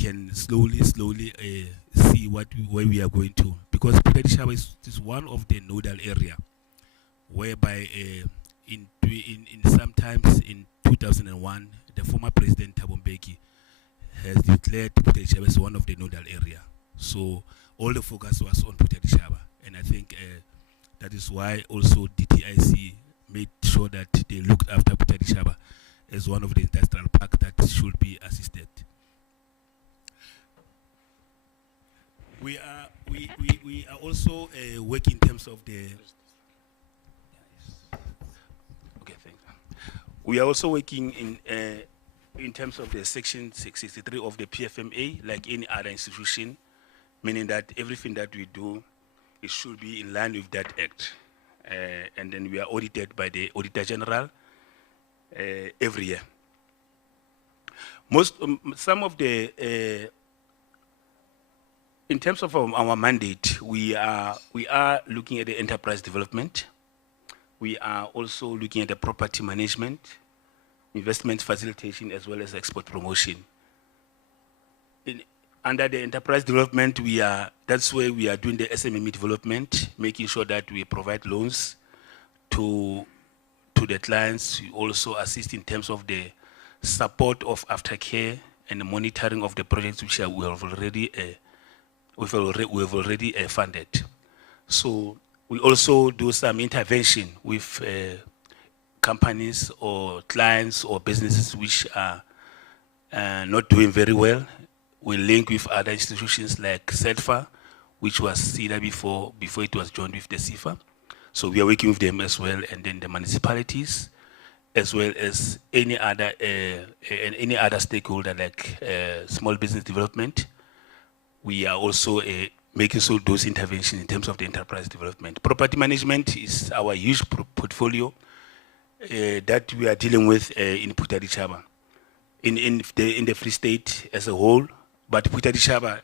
can slowly see where we are going to, because Pretoria is one of the nodal area whereby in sometimes in 2001 the former president Thabo Mbeki has declared Pretoria as one of the nodal area. So all the focus was on Pretoria, and I think that is why also DTIC made sure that they looked after Pretoria as one of the industrial parks that should be assisted. We are also working in terms of the. Okay, thanks. We are also working in terms of the Section 663 of the PFMA, like any other institution, meaning that everything that we do, it should be in line with that act, and then we are audited by the Auditor General every year. Some of the in terms of our mandate, we are looking at the enterprise development. We are also looking at the property management, investment facilitation, as well as export promotion. Under the enterprise development, that's where we are doing the SMME development, making sure that we provide loans to the clients. We also assist in terms of the support of aftercare and the monitoring of the projects which we have already funded. So we also do some intervention with companies or clients or businesses which are not doing very well. We link with other institutions like CEDFA, which was CEDA before it was joined with the CIFA. So we are working with them as well, and then the municipalities, as well as any other stakeholder like small business development. We are also making so those interventions in terms of the enterprise development. Property management is our huge portfolio that we are dealing with in Pretoria, in the Free State as a whole. But Pretoria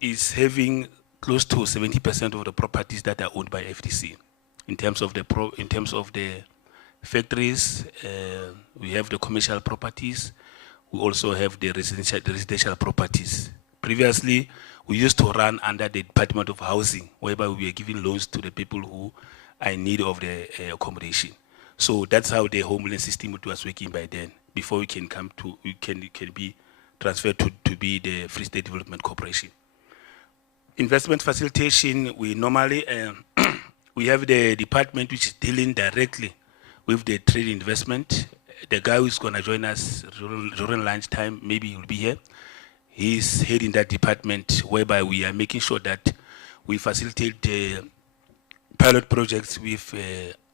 is having close to 70% of the properties that are owned by FTC. In terms of the factories, we have the commercial properties. We also have the residential properties. Previously, we used to run under the Department of Housing, whereby we were giving loans to the people who are in need of the accommodation. So that's how the homeland system was working by then, before we can be transferred to be the Free State Development Corporation. Investment facilitation, we normally, we have the department which is dealing directly with the trade investment. The guy who's gonna join us during lunchtime, maybe he'll be here. He's heading that department, whereby we are making sure that we facilitate the pilot projects with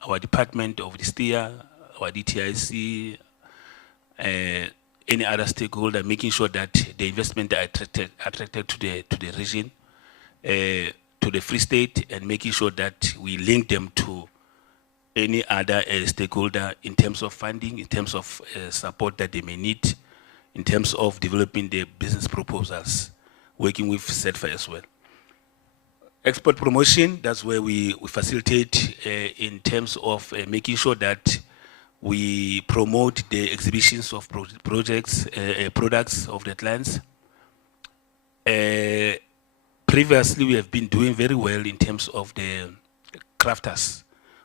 our department of the STIA, our DTIC, any other stakeholder, making sure that the investment are attracted to the region, to the Free State, and making sure that we link them to any other stakeholder in terms of funding, in terms of support that they may need, in terms of developing the business proposals, working with CEDFA as well. Export promotion, that's where we facilitate in terms of making sure that we promote the exhibitions of products of the clients. Previously, we have been doing very well in terms of the crafters,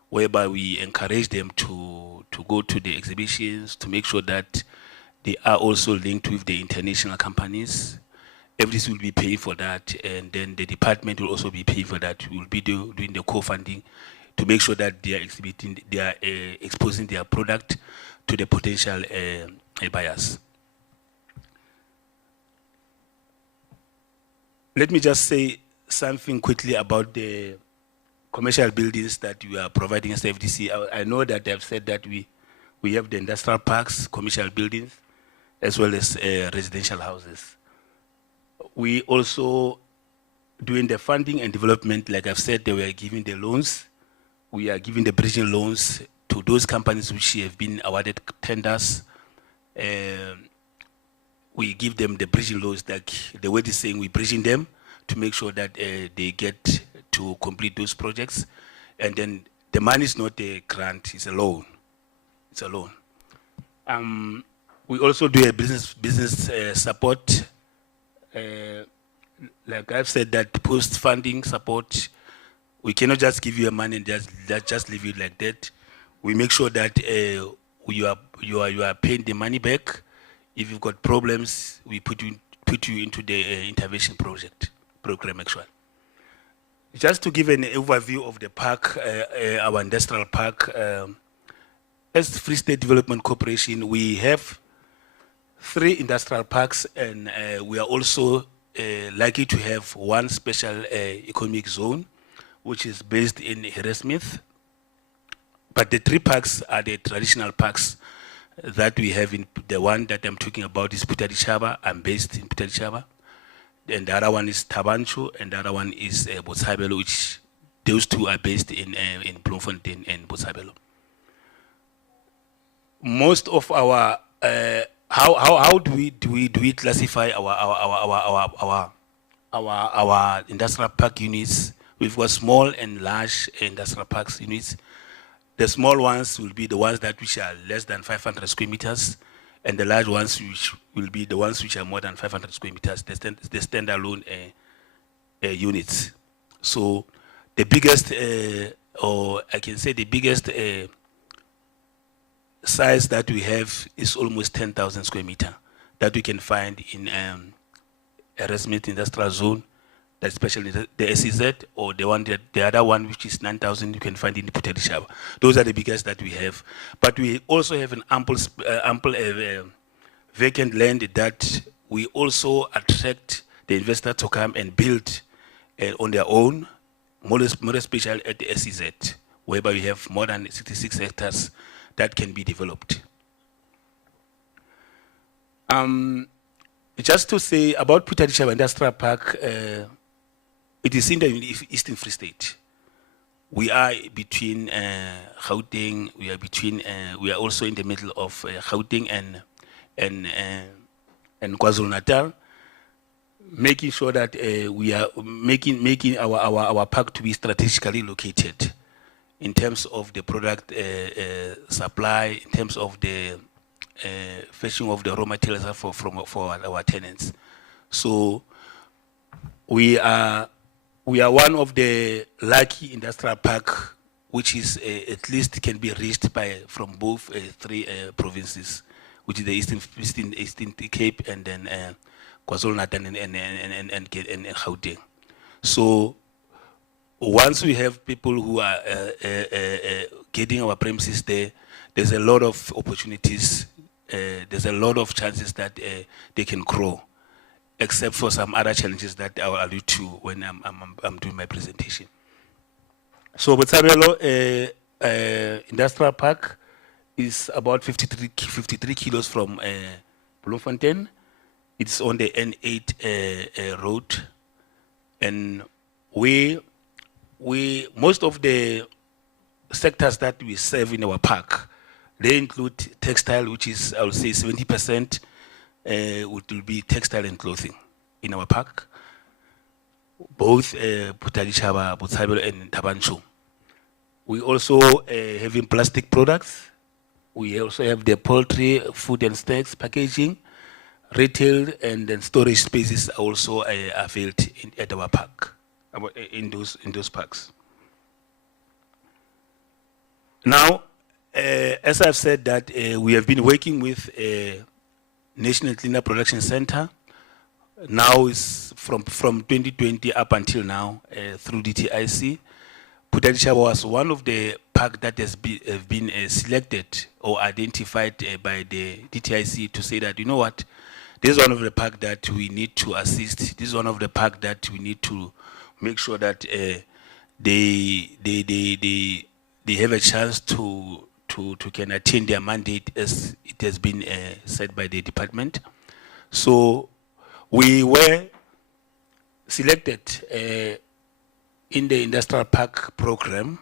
whereby we encourage them to go to the exhibitions, to make sure that they are also linked with the international companies. Everything will be paid for that, and then the department will also be paid for that. We will be doing the co-funding to make sure that they are exposing their product to the potential buyers. Let me just say something quickly about the commercial buildings that we are providing as FDC. I know that they've said that we have the industrial parks, commercial buildings, as well as residential houses. We also doing the funding and development. Like I've said, they were giving the loans. We are giving the bridging loans to those companies which have been awarded tenders. We give them the bridging loans, like the word is saying, we're bridging them to make sure that they get to complete those projects. And then the money is not a grant, it's a loan. It's a loan. We also do a business support like I've said, that post-funding support, we cannot just give you a money and just leave it like that. We make sure that you are paying the money back. If you've got problems, we put you into the intervention program actually. Just to give an overview of the park, our industrial park, as Free State Development Corporation, we have 3 industrial parks, and we are also lucky to have one special economic zone, which is based in Harrismith. But the 3 parks are the traditional parks that we have. In the one that I'm talking about is Pretoria. I'm based in Pretoria. And the other one is Tabanchu, and the other one is Botshabelo, which those 2 are based in Bloemfontein and Botshabelo. Most of our how do we classify our industrial park units? We've got small and large industrial parks units. The small ones will be the ones which are less than 500 square meters, and the large ones which will be the ones which are more than 500 square meters, the standalone units. So the biggest, or I can say the biggest size that we have is almost 10,000 square meter that we can find in Harrismith Industrial Zone, that's especially the SEZ, or the other one which is 9,000 you can find in the Pretoria. Those are the biggest that we have. But we also have an ample vacant land that we also attract the investor to come and build on their own, more especially at the SEZ, whereby we have more than 66 hectares that can be developed. Just to say about Pretoria Industrial Park, it is in the Eastern Free State. We are between Gauteng. We are also in the middle of Gauteng and KwaZulu-Natal, making sure that we are making our park to be strategically located in terms of the product supply, in terms of the fetching of the raw materials for our tenants. So we are one of the lucky industrial park which is at least can be reached from both 3 provinces, which is the Eastern Cape, and then KwaZulu-Natal and Gauteng. So once we have people who are getting our premises there, there's a lot of opportunities. There's a lot of chances that they can grow, except for some other challenges that I will allude to when I'm doing my presentation. So Botshabelo Industrial Park is about 53 kilos from Bloemfontein. It's on the N8 road, and most of the sectors that we serve in our park, they include textile, which is, I would say, 70% will be textile and clothing in our park, both Pretoria, Botshabelo, and Tabanchu. We also having plastic products. We also have the poultry, food and snacks, packaging, retail, and then storage spaces are also available at our park, in those parks. Now, as I've said that we have been working with National Cleaner Production Center. Now is from 2020 up until now through DTIC. Pretoria was one of the parks that has been selected or identified by the DTIC to say that, you know what, this is one of the parks that we need to assist. This is one of the parks that we need to make sure that they have a chance to can attain their mandate as it has been said by the department. So we were selected in the industrial park program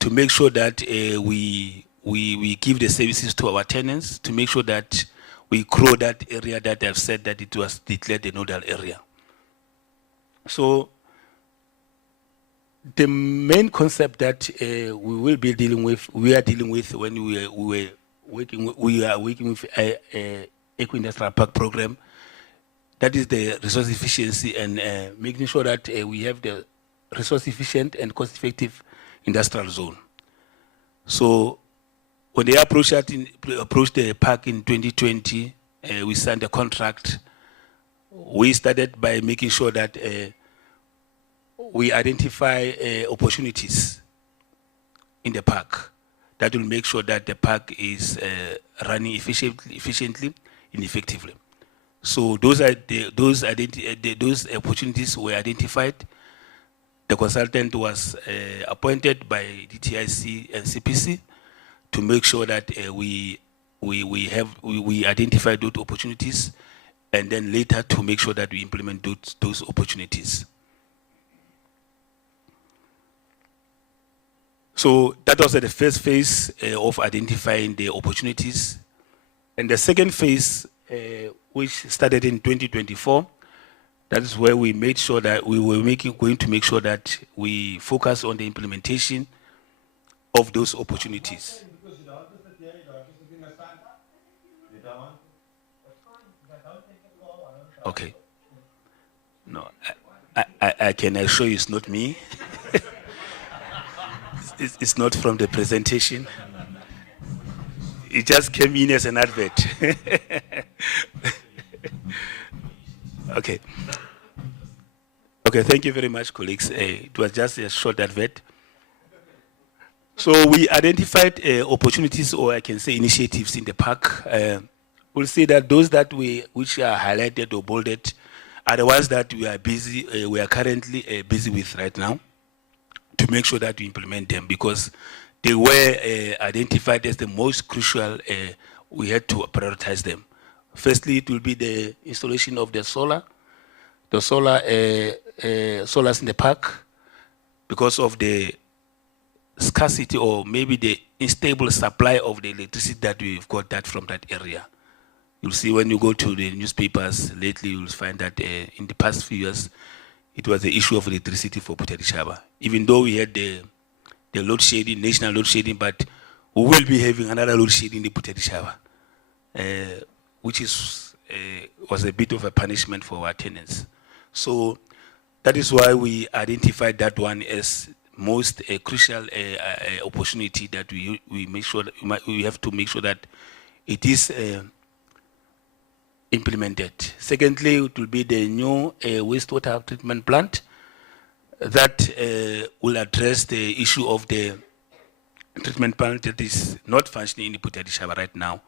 to make sure that we give the services to our tenants, to make sure that we grow that area that I've said that it was declared the nodal area. So the main concept that we are dealing with when we are working with eco-industrial park program. That is the resource efficiency and making sure that we have the resource efficient and cost-effective industrial zone. So when they approached the park in 2020, we signed a contract. We started by making sure that we identify opportunities in the park that will make sure that the park is running efficiently and effectively. So those opportunities were identified. The consultant was appointed by DTIC and NCPC to make sure that we identify those opportunities, and then later to make sure that we implement those opportunities. So that was the first phase of identifying the opportunities. And the second phase, which started in 2024, that is where we made sure that we were going to make sure that we focus on the implementation of those opportunities. Okay. No, I can assure you it's not me. It's not from the presentation. It just came in as an advert. Okay. Okay, thank you very much, colleagues. It was just a short advert. So we identified opportunities, or I can say initiatives in the park. We'll see that those which are highlighted or bolded are the ones that we are currently busy with right now, to make sure that we implement them, because they were identified as the most crucial. We had to prioritize them. Firstly, it will be the installation of the solars in the park, because of the scarcity or maybe the unstable supply of the electricity that we've got that from that area. You'll see when you go to the newspapers lately, you'll find that in the past few years, it was the issue of electricity for Pretoria. Even though we had the load shedding, national load shedding, but we will be having another load shedding in the Pretoria, which was a bit of a punishment for our tenants. So that is why we identified that one as most crucial opportunity that we make sure that we have to make sure that it is implemented. Secondly, it will be the new wastewater treatment plant that will address the issue of the treatment plant that is not functioning in the Pretoria right now.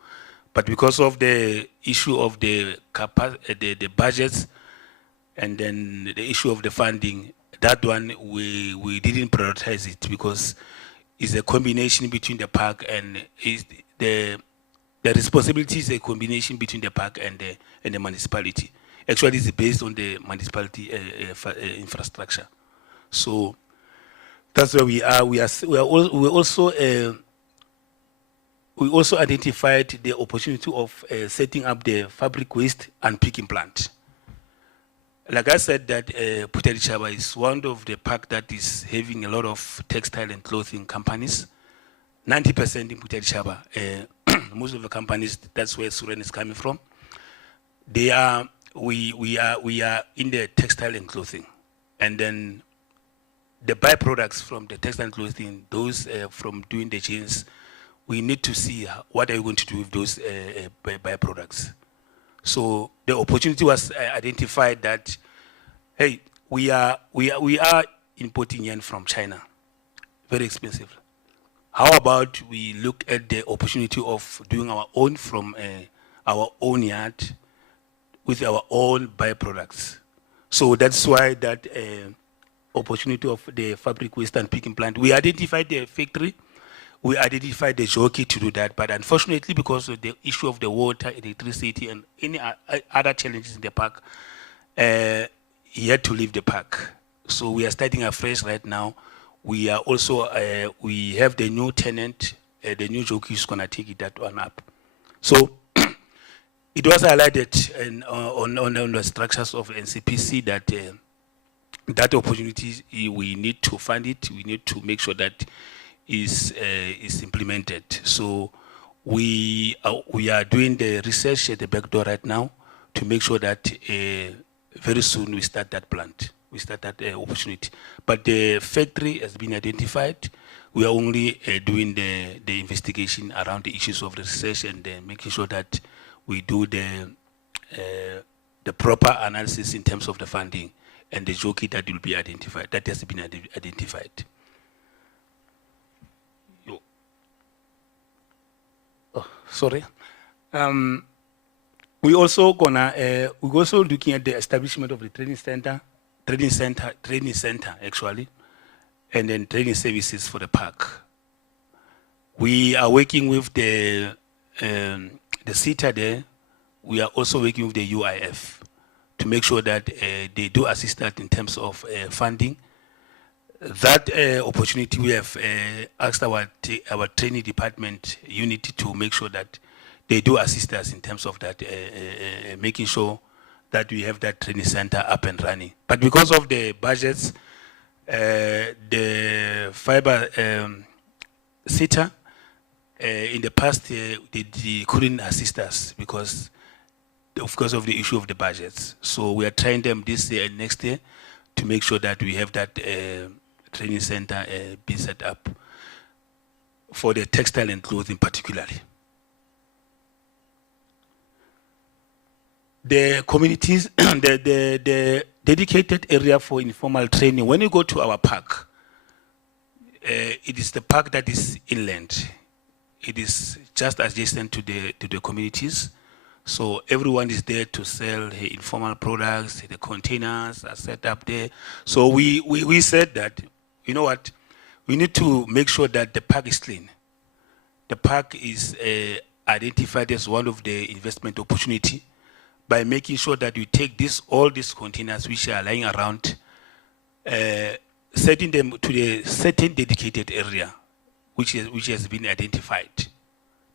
But because of the issue of the budgets and then the issue of the funding, that one we didn't prioritize it, because it's a combination between the park and the responsibility is a combination between the park and the municipality. Actually, it's based on the municipality infrastructure. So that's where we are. We also identified the opportunity of setting up the fabric waste and picking plant. Like I said, that Pretoria is one of the park that is having a lot of textile and clothing companies. 90% in Pretoria. Most of the companies, that's where Suren is coming from. We are in the textile and clothing, and then the byproducts from the textile and clothing, those from doing the jeans, we need to see what are you going to do with those byproducts. So the opportunity was identified that, hey, we are importing yarn from China, very expensive. How about we look at the opportunity of doing our own from our own yard with our own byproducts? So that's why that opportunity of the fabric waste and picking plant, we identified the factory, we identified the jockey to do that, but unfortunately, because of the issue of the water, electricity, and any other challenges in the park, he had to leave the park. So we are starting afresh right now. We are also, we have the new tenant, the new jockey is gonna take that one up. So it was highlighted on the structures of NCPC that that opportunity, we need to fund it, we need to make sure that is implemented. So we are doing the research at the back door right now to make sure that very soon we start that plant. We start that opportunity. But the factory has been identified. We are only doing the investigation around the issues of the research and making sure that we do the proper analysis in terms of the funding and the jockey that will be identified. That has been identified. Oh, sorry. We also we're also looking at the establishment of the training center actually, and then training services for the park. We are working with the CSIR there. We are also working with the UIF to make sure that they do assist us in terms of funding. That opportunity, we have asked our training department unit to make sure that they do assist us in terms of that, making sure that we have that training center up and running. But because of the budgets, the fiber CSIR, in the past, they couldn't assist us because of the issue of the budgets. So we are trying them this year and next year to make sure that we have that training center being set up for the textile and clothing particularly. The communities, the dedicated area for informal training, when you go to our park, it is the park that is inland. It is just adjacent to the communities. So everyone is there to sell informal products, the containers are set up there. So we said that, you know what, we need to make sure that the park is clean. The park is identified as one of the investment opportunity by making sure that we take all these containers which are lying around, setting them to the certain dedicated area which has been identified,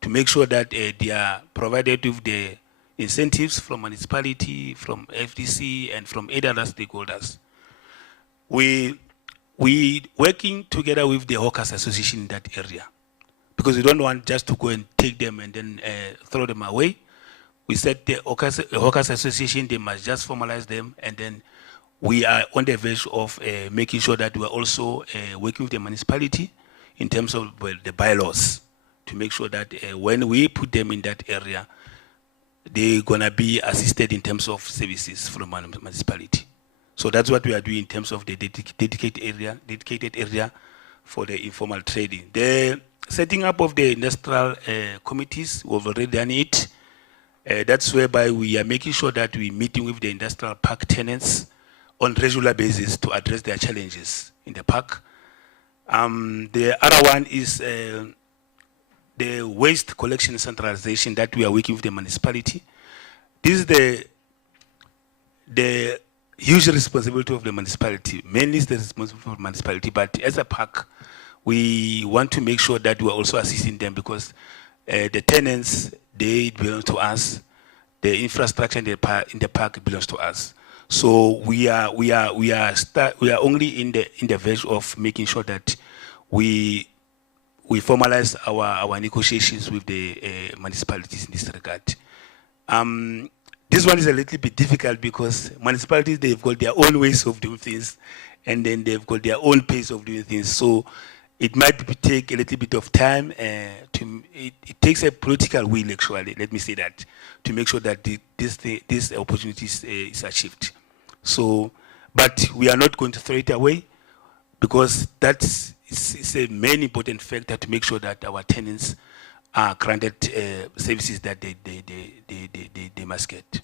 to make sure that they are provided with the incentives from municipality, from FDC, and from other stakeholders. We working together with the Hawkers Association in that area, because we don't want just to go and take them and then throw them away. We said the Hawkers Association, they must just formalize them, and then we are on the verge of making sure that we are also working with the municipality in terms of the bylaws to make sure that when we put them in that area, they're gonna be assisted in terms of services from the municipality. So that's what we are doing in terms of the dedicated area for the informal trading. The setting up of the industrial committees, we've already done it. That's whereby we are making sure that we're meeting with the industrial park tenants on regular basis to address their challenges in the park. The other one is the waste collection centralization that we are working with the municipality. This is the huge responsibility of the municipality. Mainly is the responsibility of the municipality, but as a park, we want to make sure that we are also assisting them, because the tenants, they belong to us. The infrastructure in the park belongs to us. So we are only in the verge of making sure that we formalize our negotiations with the municipalities in this regard. This one is a little bit difficult because municipalities, they've got their own ways of doing things, and then they've got their own pace of doing things. So it might take a little bit of time. It takes a political will, actually, let me say that, to make sure that this opportunity is achieved. So, but we are not going to throw it away, because it's a main important factor to make sure that our tenants are granted services that they must get.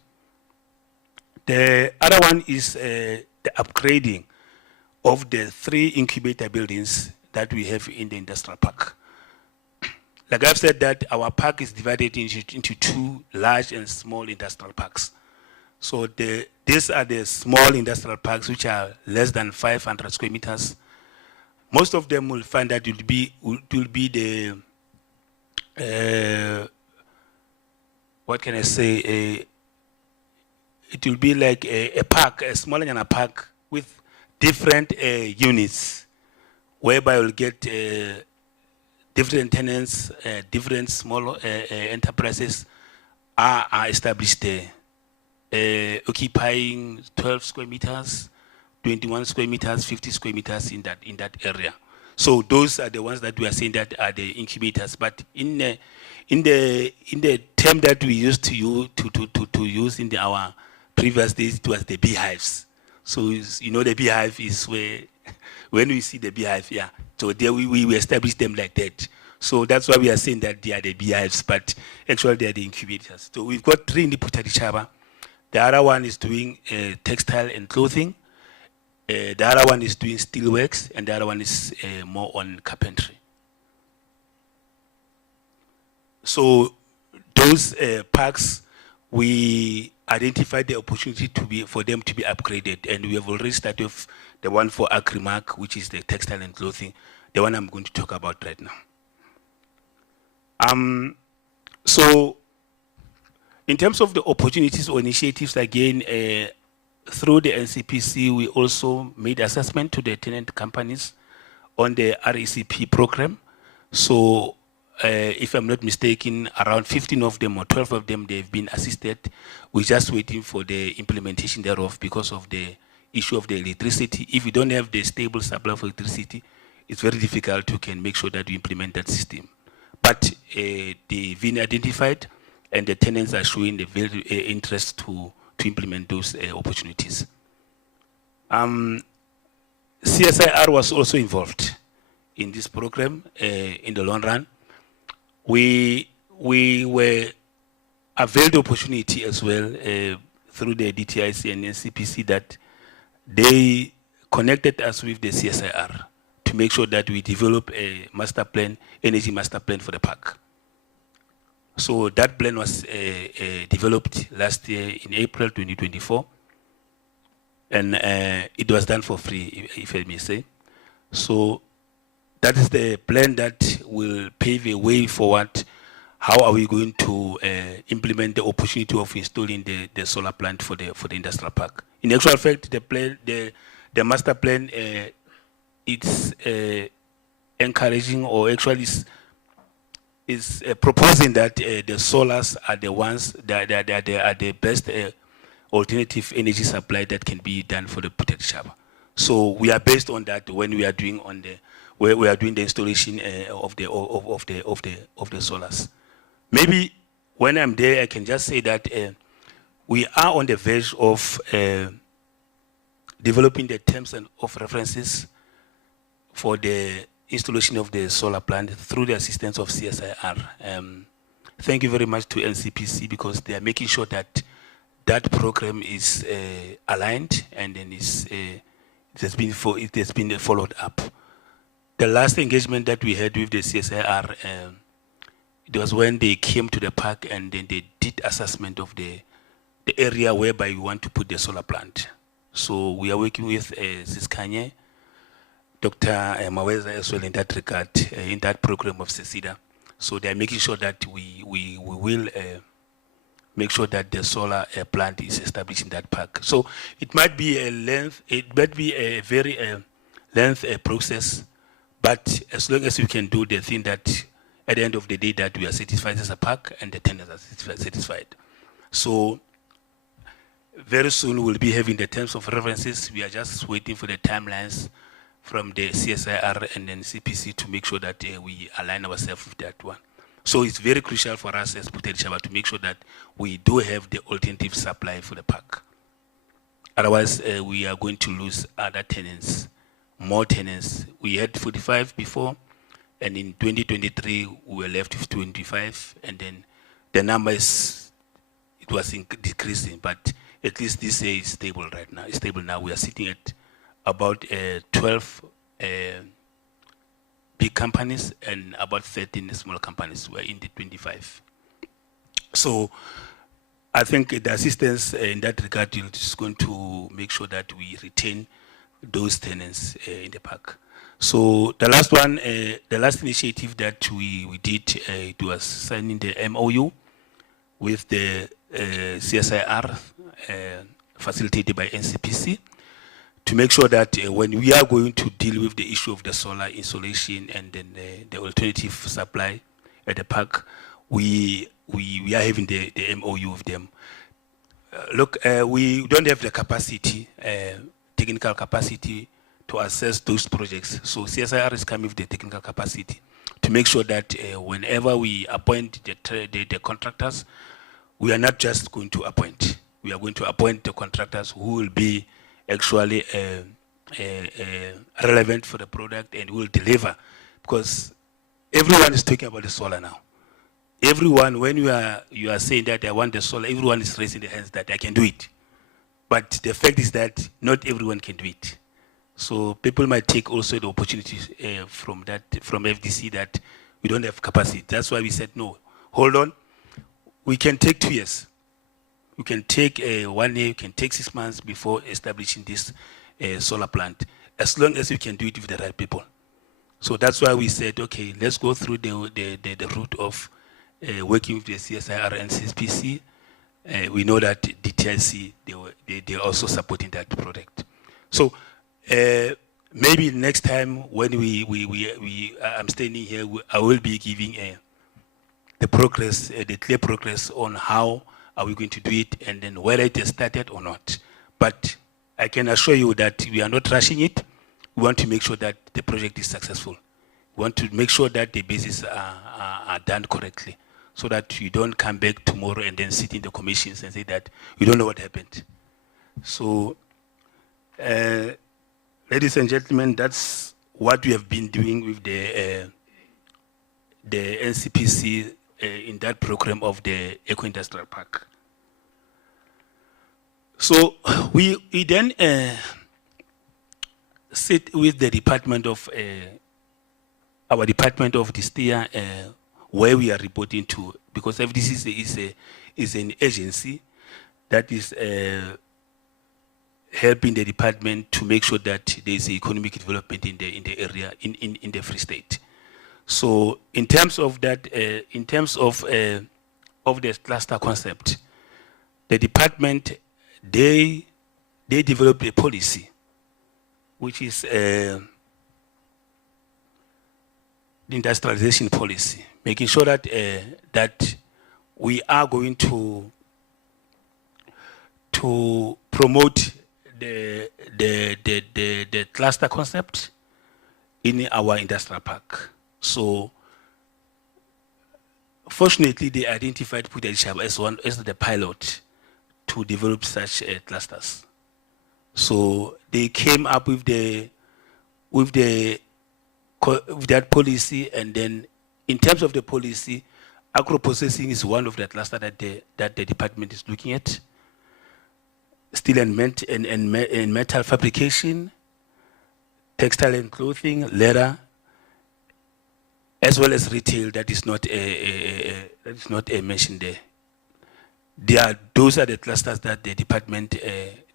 The other one is the upgrading of the 3 incubator buildings that we have in the industrial park. Like I've said, that our park is divided into 2 large and small industrial parks. So these are the small industrial parks which are less than 500 square meters. Most of them will find that it will be the what can I say? It will be like a park, a small and park with different units, whereby you'll get different tenants, different small enterprises are established there, occupying 12 square meters, 21 square meters, 50 square meters in that area. So those are the ones that we are saying that are the incubators. But in the term that we used to use in our previous days, it was the beehives. So you know the beehive is where when we see the beehive, yeah. So there we establish them like that. So that's why we are saying that they are the beehives, but actually they are the incubators. So we've got 3 in the Pretoria. The other one is doing textile and clothing. The other one is doing steelworks, and the other one is more on carpentry. So those parks, we identified the opportunity for them to be upgraded, and we have already started with the one for Agrimark, which is the textile and clothing, the one I'm going to talk about right now. So in terms of the opportunities or initiatives, again, through the NCPC, we also made assessment to the tenant companies on the RECP program. So if I'm not mistaken, around 15 of them or 12 of them, they've been assisted. We're just waiting for the implementation thereof because of the issue of the electricity. If we don't have the stable supply of electricity, it's very difficult to can make sure that we implement that system. But they've been identified, and the tenants are showing the very interest to implement those opportunities. CSIR was also involved in this program in the long run. We were availed the opportunity as well through the DTIC and NCPC that they connected us with the CSIR to make sure that we develop a master plan, energy master plan for the park. So that plan was developed last year in April 2024, and it was done for free, if I may say. So that is the plan that will pave a way forward. How are we going to implement the opportunity of installing the solar plant for the industrial park? In actual fact, the master plan, it's encouraging, or actually is proposing that the solars are the ones that are the best alternative energy supply that can be done for the Pretoria. So we are based on that when we are doing the installation of the solars. Maybe when I'm there, I can just say that we are on the verge of developing the terms of references for the installation of the solar plant through the assistance of CSIR. Thank you very much to NCPC, because they are making sure that that program is aligned, and then it has been followed up. The last engagement that we had with the CSIR, it was when they came to the park, and then they did assessment of the area whereby we want to put the solar plant. So we are working with Siskanye, Dr. Maweza as well in that regard, in that program of CSIR. So they are making sure that we will make sure that the solar plant is established in that park. So it might be a very lengthy process, but as long as we can do the thing that at the end of the day that we are satisfied as a park and the tenants are satisfied. So very soon we'll be having the terms of references. We are just waiting for the timelines from the CSIR and then CPC to make sure that we align ourselves with that one. So it's very crucial for us as Pretoria to make sure that we do have the alternative supply for the park. Otherwise, we are going to lose other tenants, more tenants. We had 45 before, and in 2023, we were left with 25, and then the number it was decreasing, but at least this year is stable right now. It's stable now. We are sitting at about 12 big companies and about 13 small companies. We're in the 25. So I think the assistance in that regard is going to make sure that we retain those tenants in the park. So the last one, the last initiative that we did, it was signing the MOU with the CSIR facilitated by NCPC to make sure that when we are going to deal with the issue of the solar installation and then the alternative supply at the park, we are having the MOU with them. Look, we don't have the capacity, technical capacity to assess those projects. So CSIR is coming with the technical capacity to make sure that whenever we appoint the contractors, we are not just going to appoint. We are going to appoint the contractors who will be actually relevant for the product and will deliver. Because everyone is talking about the solar now. Everyone, when you are saying that I want the solar, everyone is raising their hands that I can do it. But the fact is that not everyone can do it. So people might take also the opportunities from FDC that we don't have capacity. That's why we said, no, hold on. We can take 2 years. We can take 1 year, we can take 6 months before establishing this solar plant, as long as we can do it with the right people. So that's why we said, okay, let's go through the route of working with the CSIR and NCPC. We know that DTIC, they're also supporting that project. So maybe next time when I'm standing here, I will be giving the progress, the clear progress on how are we going to do it and then whether it has started or not. But I can assure you that we are not rushing it. We want to make sure that the project is successful. We want to make sure that the bases are done correctly so that you don't come back tomorrow and then sit in the commissions and say that you don't know what happened. So, ladies and gentlemen, that's what we have been doing with the NCPC in that program of the Eco-Industrial Park. So we then sit with the department of, our department of DSTIA, where we are reporting to, because FDC is an agency that is helping the department to make sure that there is economic development in the area, in the Free State. So in terms of that, in terms of the cluster concept, the department, they developed a policy, which is the industrialization policy, making sure that that we are going to promote the cluster concept in our industrial park. So, fortunately, they identified Pretoria as the pilot to develop such clusters. So they came up with that policy, and then in terms of the policy, agro-processing is one of the clusters that the department is looking at. Steel and metal fabrication, textile and clothing, leather, as well as retail. That is not mentioned there. Those are the clusters that the department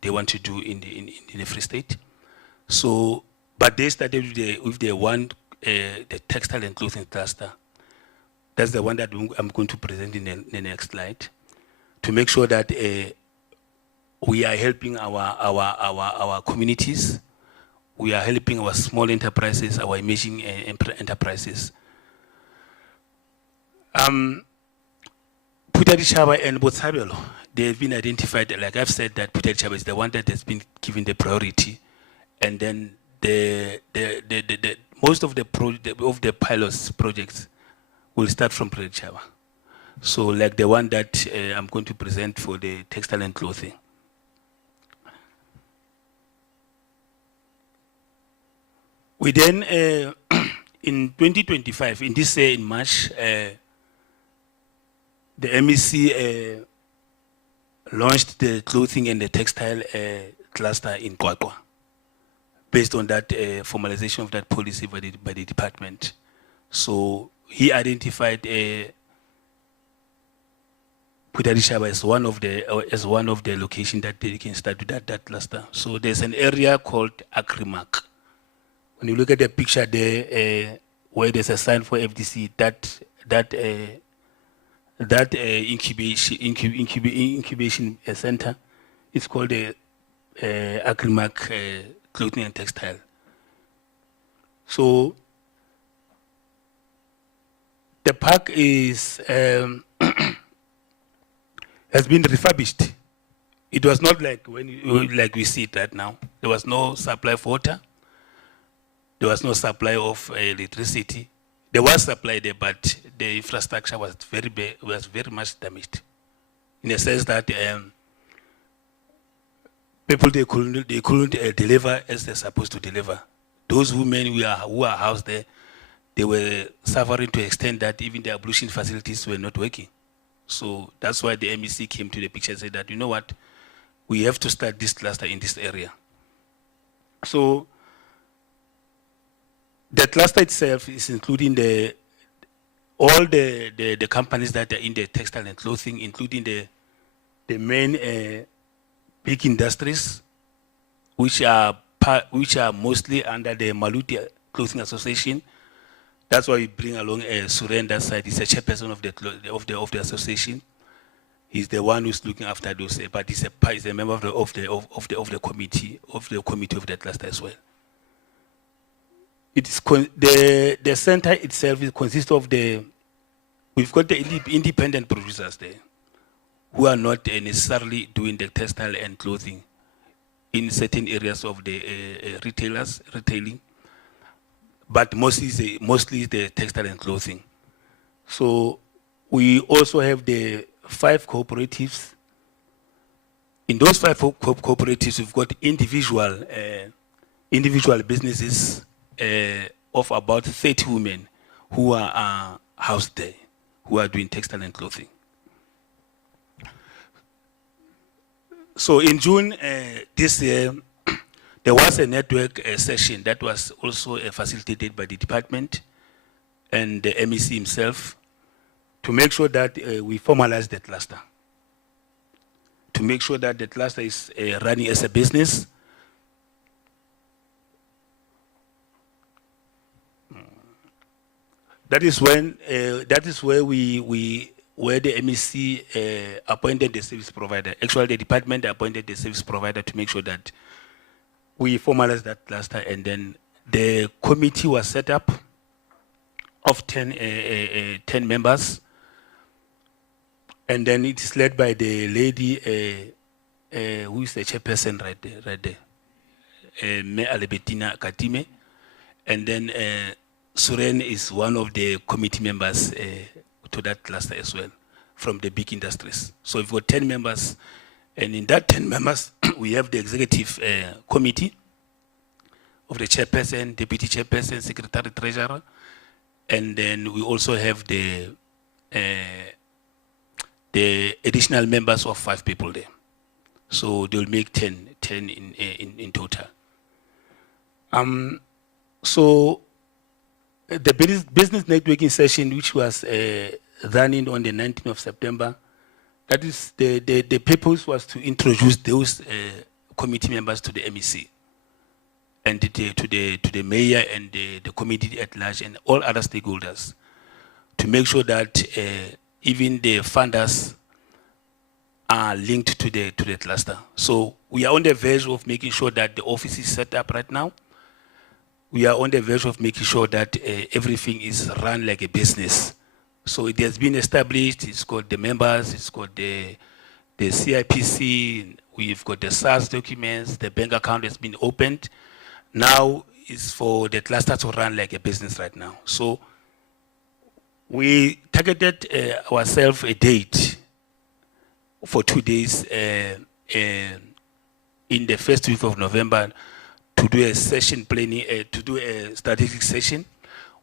they want to do in the Free State. So, but they started with the textile and clothing cluster. That's the one that I'm going to present in the next slide, to make sure that we are helping our communities. We are helping our small enterprises, our emerging enterprises. Pretoria and Botshabelo, they've been identified, like I've said, that Pretoria is the one that has been given the priority, and then most of the pilots projects will start from Pretoria. So, like the one that I'm going to present for the textile and clothing. We then, in 2025, in this year in March, the MEC launched the clothing and the textile cluster in Kwakwa, based on that formalization of that policy by the department. So he identified Pretoria as one of the locations that they can start with that cluster. So there's an area called Agrimark. When you look at the picture there, where there's a sign for FDC, that incubation center is called the Agrimark clothing and textile. So the park is has been refurbished. It was not like like we see it right now. There was no supply of water. There was no supply of electricity. There was supply there, but the infrastructure was very much damaged, in the sense that people they couldn't deliver as they're supposed to deliver. Those women who are housed there, they were suffering to the extent that even the ablution facilities were not working. So that's why the MEC came to the picture and said that, you know what, we have to start this cluster in this area. So the cluster itself is including all the companies that are in the textile and clothing, including the main big industries, which are mostly under the Maluti Clothing Association. That's why we bring along Suren that side. He's a chairperson of the association. He's the one who's looking after those, but he's a member of the committee of the cluster as well. It is the center itself consists of we've got the independent producers there, who are not necessarily doing the textile and clothing in certain areas of the retailing, but mostly the textile and clothing. So we also have the 5 cooperatives. In those 5 cooperatives, we've got individual businesses of about 30 women who are housed there, who are doing textile and clothing. So in June this year, there was a network session that was also facilitated by the department and the MEC himself, to make sure that we formalize the cluster, to make sure that the cluster is running as a business. That is where the MEC appointed the service provider. Actually, the department appointed the service provider to make sure that we formalize that cluster, and then the committee was set up of 10 members, and then it is led by the lady who is the chairperson right there, Me Alebetina Katime, and then Suren is one of the committee members to that cluster as well, from the big industries. So we've got 10 members, and in that 10 members, we have the executive committee of the chairperson, deputy chairperson, secretary, treasurer, and then we also have the additional members of 5 people there. So they'll make 10 in total. So the business networking session, which was running on the 19th of September, that is the purpose was to introduce those committee members to the MEC and to the mayor and the committee at large and all other stakeholders, to make sure that even the funders are linked to the cluster. So we are on the verge of making sure that the office is set up right now. We are on the verge of making sure that everything is run like a business. So it has been established, it's got the members, it's got the CIPC, we've got the SARS documents, the bank account has been opened. Now it's for the cluster to run like a business right now. So we targeted ourselves a date for 2 days in the first week of November to do a session planning, to do a strategic session,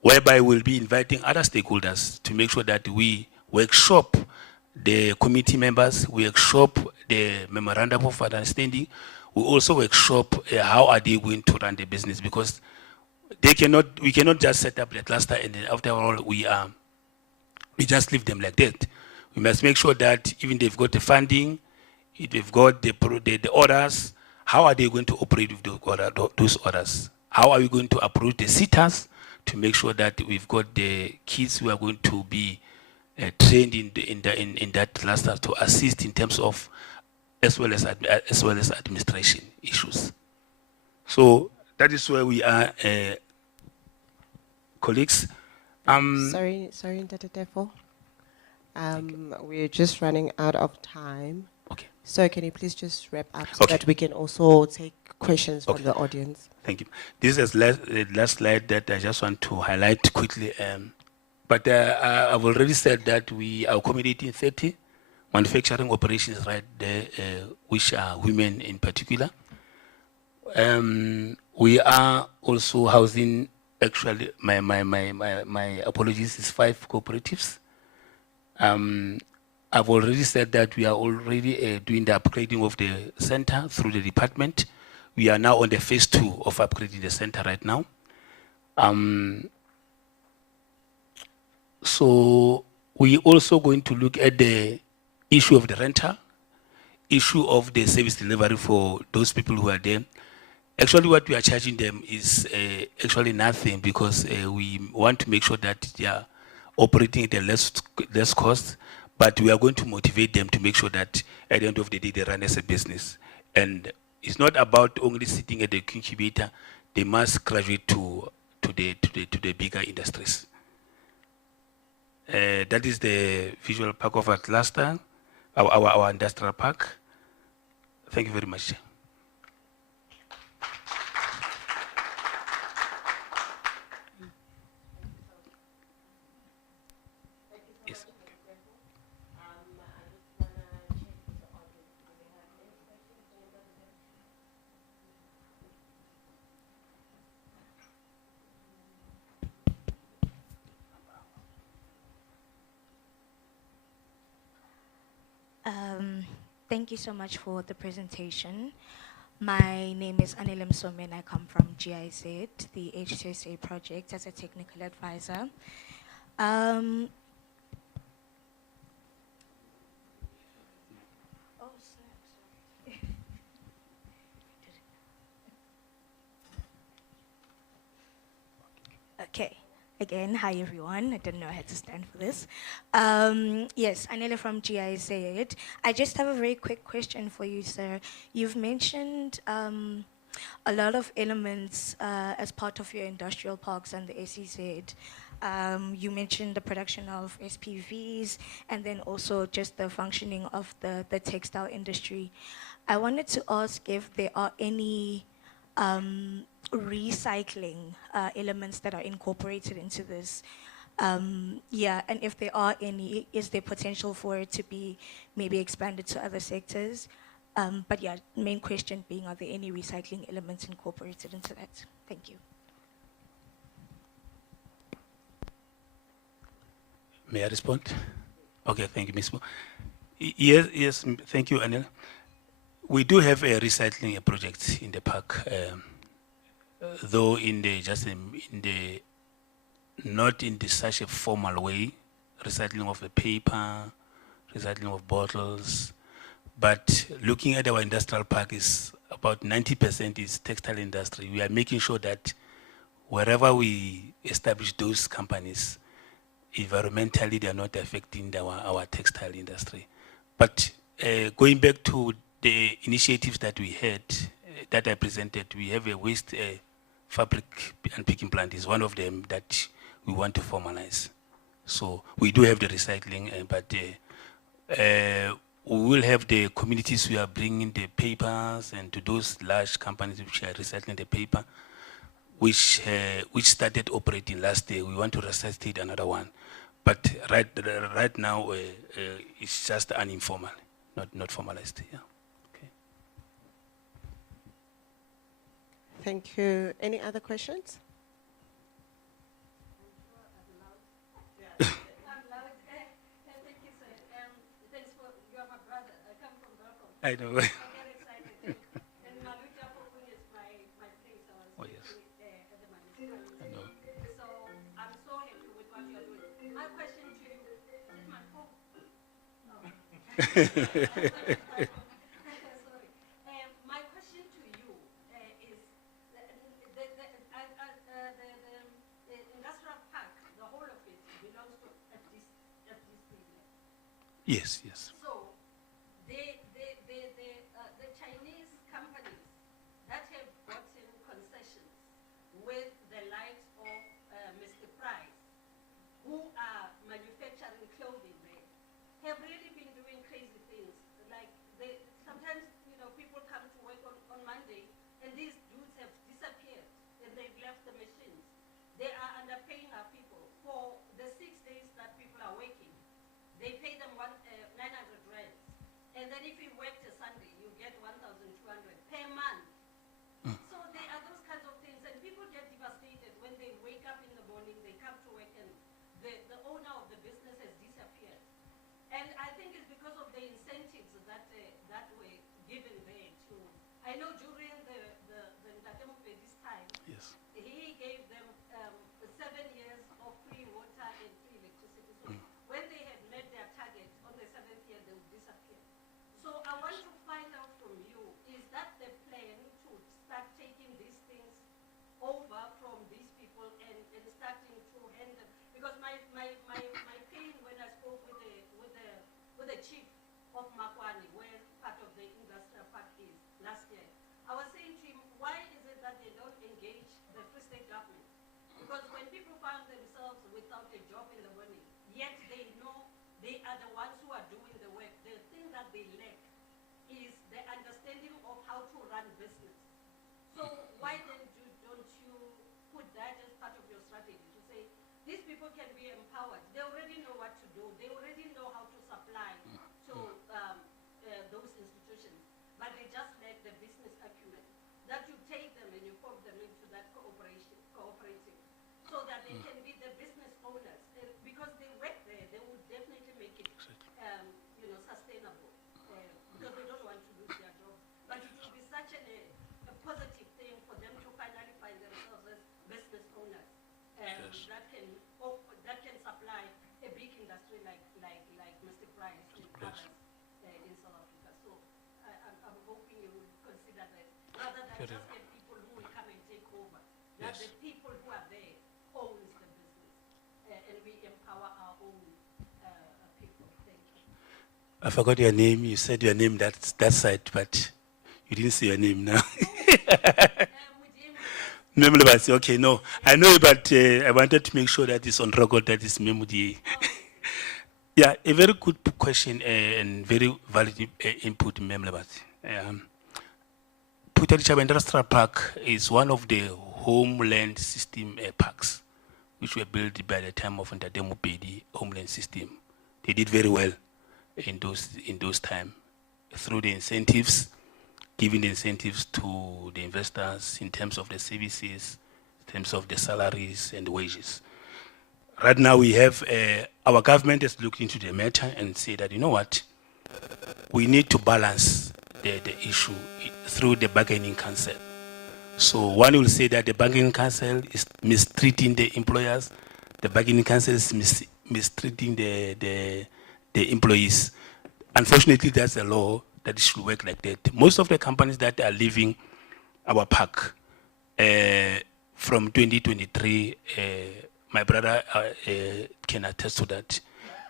whereby we'll be inviting other stakeholders to make sure that we workshop the committee members, we workshop the memorandum of understanding, we also workshop how are they going to run the business, because we cannot just set up the cluster and then after all we just leave them like that. We must make sure that even they've got the funding, if they've got the orders, how are they going to operate with those orders? How are we going to approach the sitters to make sure that we've got the kids who are going to be trained in that cluster to assist in terms of as well as administration issues. So that is where we are, colleagues. Sorry, Ntate Tefo. We're just running out of time. Okay. So can you please just wrap up so Okay. that we can also take questions Okay. from the audience? Thank you. This is the last slide that I just want to highlight quickly. But I've already said that we are accommodating 30 manufacturing operations right there, which are women in particular. We are also housing, actually, my apologies, is 5 cooperatives. I've already said that we are already doing the upgrading of the center through the department. We are now on the phase 2 of upgrading the center right now. So we also going to look at the issue of the rental, issue of the service delivery for those people who are there. Actually, what we are charging them is actually nothing, because we want to make sure that they are operating at a less cost, but we are going to motivate them to make sure that at the end of the day they run as a business. And it's not about only sitting at the incubator; they must graduate to the bigger industries. That is the visual park of our cluster, our industrial park. Thank you very much. Yes. Thank you so much for the presentation. My name is Anile Msome and I come from GIZ, the H2SA project, as a technical advisor. Okay. Again, hi everyone. I didn't know I had to stand for this. Yes, Anela from GIZ. I just have a very quick question for you, sir. You've mentioned a lot of elements as part of your industrial parks and the SEZ. You mentioned the production of SPVs and then also just the functioning of the textile industry. I wanted to ask if there are any recycling elements that are incorporated into this. Yeah, and if there are any, is there potential for it to be maybe expanded to other sectors? But yeah, main question being, are there any recycling elements incorporated into that? Thank you. May I respond? Okay, thank you, Ms. Mo. Yes, thank you, Anil. We do have a recycling project in the park, though not in such a formal way, recycling of the paper, recycling of bottles, but looking at our industrial park is about 90% is textile industry. We are making sure that wherever we establish those companies, environmentally they are not affecting our textile industry. But going back to the initiatives that we had, that I presented, we have a waste fabric and picking plant is one of them that we want to formalize. So we do have the recycling, but we will have the communities we are bringing the papers, and to those large companies which are recycling the paper, which started operating last year. We want to resuscitate another one. But right now, it's just an informal, not formalized. Yeah. Okay. Thank you. Any other questions? I know. I get excited. And Maluja Populi is my place. I was working at the municipality. So I'm so happy with what you're doing. My question to you, is it my phone? Oh. Sorry. My question to you is the industrial park, the whole of it belongs to FDC. Yes, yes. So the Chinese companies that have gotten And then if you worked a Sunday, you get 1,200 per month. So there are those kinds of things, and people get devastated when they wake up in the morning, they come to work, and the owner of the business has disappeared. And I think it's because of the incentives that were given there too. I know during the Ntatemupedi's time, Yes. he gave them 7 years of free water and free electricity. So when they had met their target on the 7th year, they would disappear. So I want to find out from you, is that the plan to start taking these things over from these people and starting to hand them? Because my pain when I spoke with the chief of Makwani, where part of the industrial park is last year, I was saying to him, why is it that they don't engage the Free State government? Because when people find themselves without a job in the morning, yet they know they are the ones who are doing the work, the thing that they lack is the understanding of how to run business. So why then don't you put that as part of your strategy to say, these people can be empowered. They already know what to do. They already know how to supply to those institutions, but they just lack the business acumen. That you take them and you put them into that cooperating, so that they can be the business owners. Because they work there, they would definitely make it, sustainable. Because they don't want to lose their jobs. But it will be such a positive thing for them to finally find themselves as business owners that can supply a big industry like Mr. Price and others in South Africa. So I'm hoping you will consider that, rather than just get people who will come and take over. That the people who are there owns the business, and we empower our own people. Thank you. I forgot your name. You said your name that side, but you didn't say your name now. Memulabasi, okay, no. I know, but I wanted to make sure that it's on record that it's Memudi. Yeah, a very good question and very valid input, Memulabasi. Pretoria Industrial Park is one of the homeland system parks, which were built by the time of Ntatemupedi homeland system. They did very well in those time through the incentives, giving the incentives to the investors in terms of the services, in terms of the salaries and the wages. Right now we have, our government has looked into the matter and said that, you know what, we need to balance the issue through the bargaining council. So one will say that the bargaining council is mistreating the employers, the bargaining council is mistreating the employees. Unfortunately, that's a law that it should work like that. Most of the companies that are leaving our park from 2023, my brother can attest to that.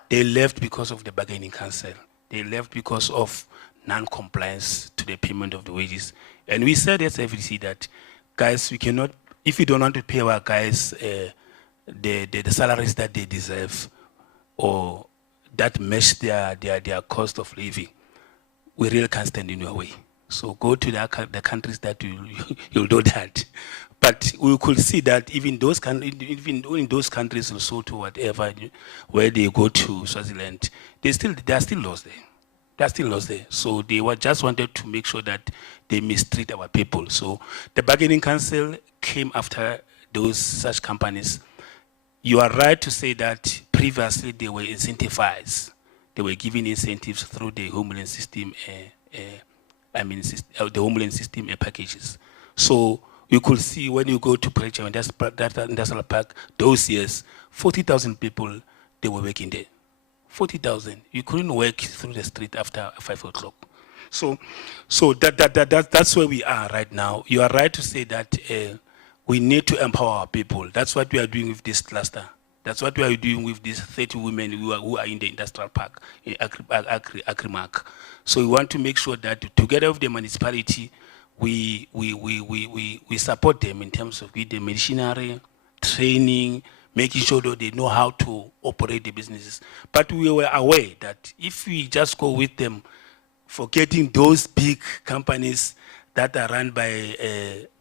They left because of the bargaining council. They left because of non-compliance to the payment of the wages. And we said at FDC that, guys, we cannot, if we don't want to pay our guys the salaries that they deserve or that match their cost of living, we really can't stand in your way. So go to the countries that you'll do that. But we could see that even in those countries, Lesotho, whatever, where they go to Swaziland, they are still lost there. They are still lost there. So they just wanted to make sure that they mistreat our people. So the bargaining council came after such companies. You are right to say that previously they were incentivized. They were given incentives through the homeland system, the homeland system packages. So you could see when you go to Pretoria Industrial Park, those years, 40,000 people, they were working there. 40,000. You couldn't work through the street after 5 o'clock. So that's where we are right now. You are right to say that we need to empower our people. That's what we are doing with this cluster. That's what we are doing with these 30 women who are in the industrial park, in Agrimark. So we want to make sure that together with the municipality, we support them in terms of the machinery, training, making sure that they know how to operate the businesses. But we were aware that if we just go with them, forgetting those big companies that are run by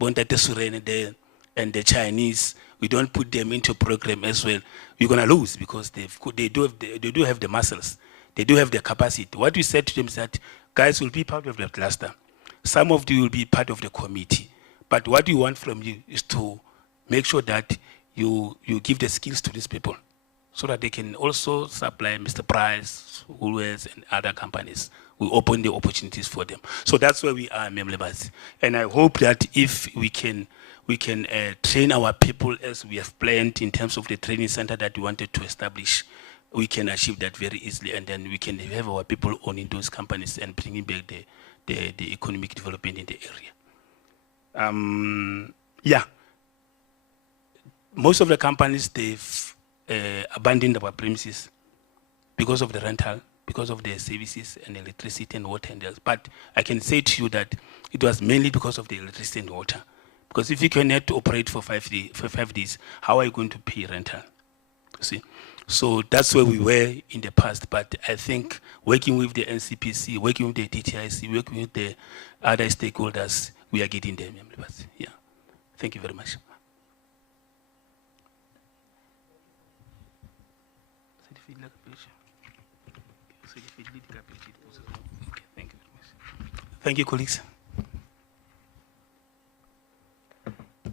Bontate Suren and the Chinese, we don't put them into program as well, we're going to lose because they do have the muscles. They do have the capacity. What we said to them is that, guys will be part of the cluster. Some of you will be part of the committee. But what we want from you is to make sure that you give the skills to these people so that they can also supply Mr. Price, Woolworths, and other companies. We open the opportunities for them. So that's where we are, members. And I hope that if we can train our people as we have planned in terms of the training center that we wanted to establish, we can achieve that very easily, and then we can have our people owning those companies and bringing back the economic development in the area. Yeah. Most of the companies, they've abandoned our premises because of the rental, because of the services and electricity and water and else. But I can say to you that it was mainly because of the electricity and water. Because if you cannot operate for 5 days, how are you going to pay rental? See? So that's where we were in the past. But I think working with the NCPC, working with the TTIC, working with the other stakeholders, we are getting there, members. Yeah. Thank you very much. Thank you very much. Thank you, colleagues.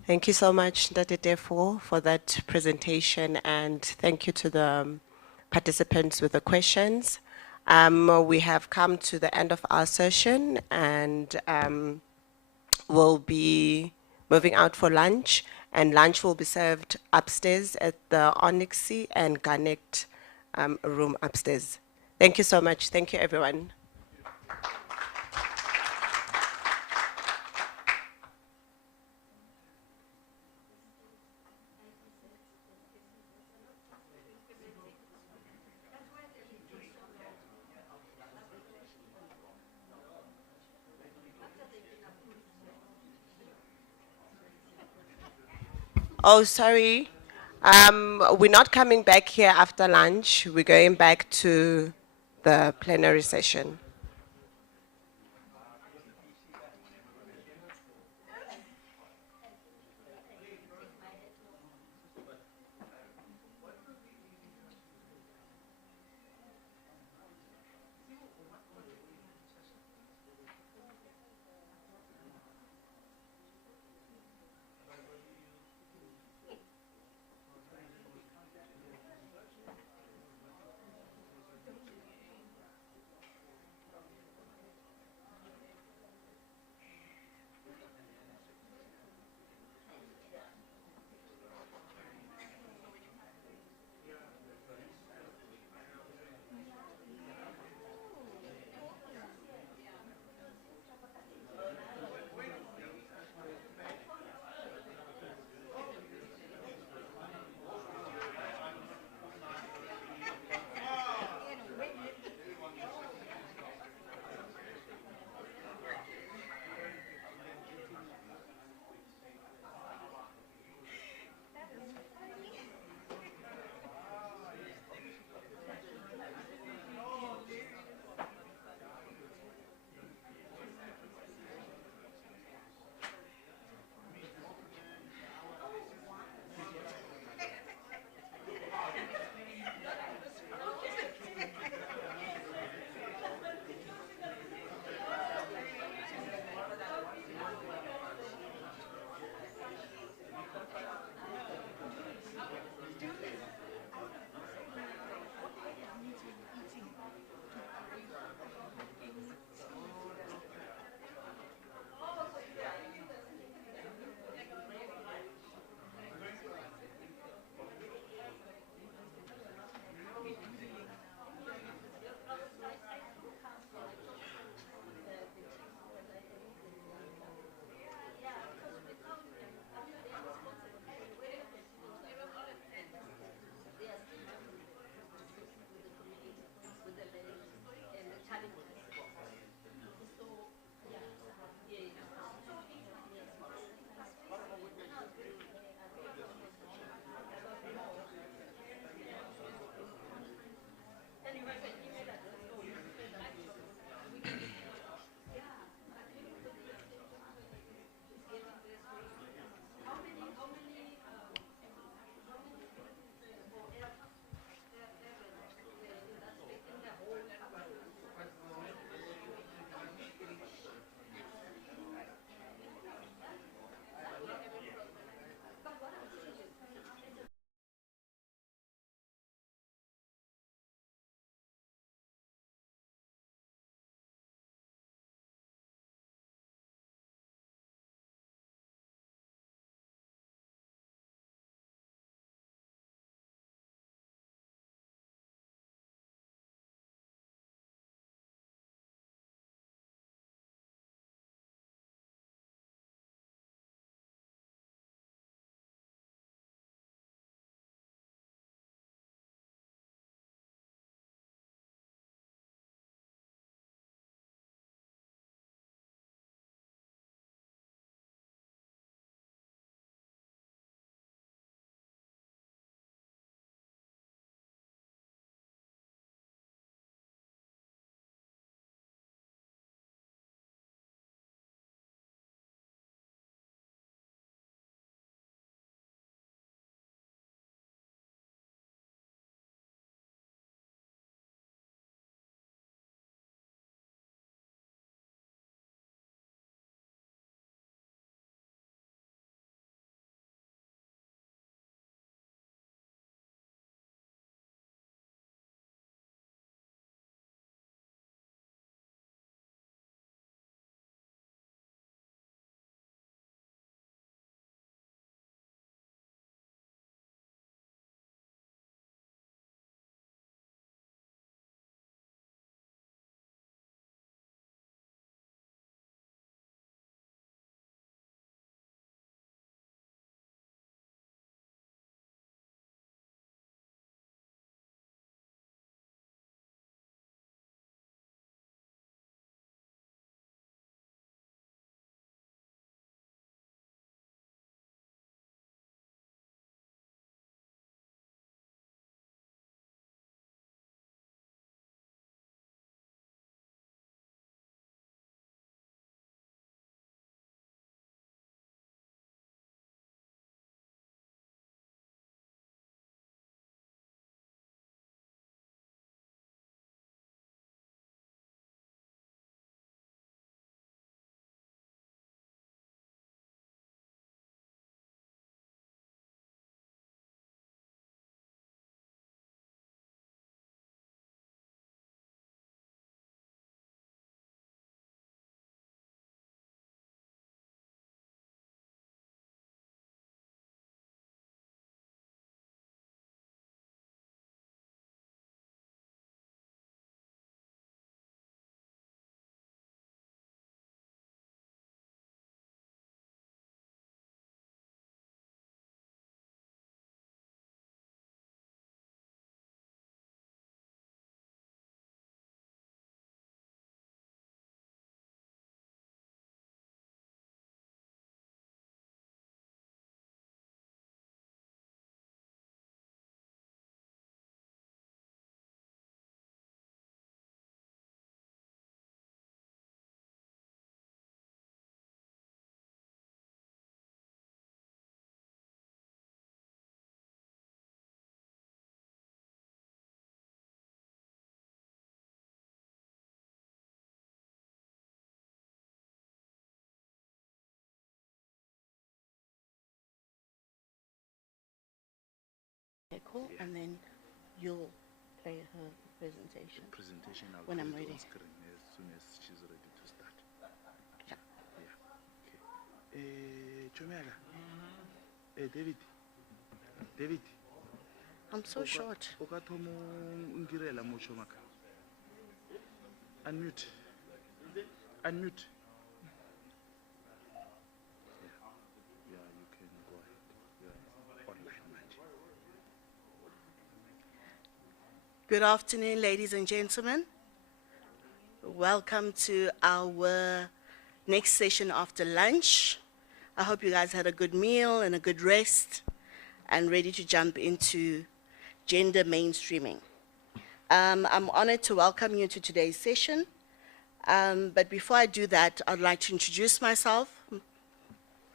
Thank you so much, Dr. Defo, for that presentation, and thank you to the participants with the questions. We have come to the end of our session, and we'll be moving out for lunch, and lunch will be served upstairs at the Onyxy and Garnet room upstairs. Thank you so much. Thank you, everyone. Oh, sorry. We're not coming back here after lunch. We're going back to the plenary session. call, and then you'll play her presentation. Presentation, I'll When put I'm it ready. on screen as soon as she's ready to start. Yeah. Yeah. Okay. Chomela. David. David. I'm so short. O ka thomo ngirela mo Chomaka. Unmute. Unmute. Yeah, you can go ahead. You're online, manje. Good afternoon, ladies and gentlemen. Welcome to our next session after lunch. I hope you guys had a good meal and a good rest and ready to jump into gender mainstreaming. I'm honored to welcome you to today's session. But before I do that, I'd like to introduce myself.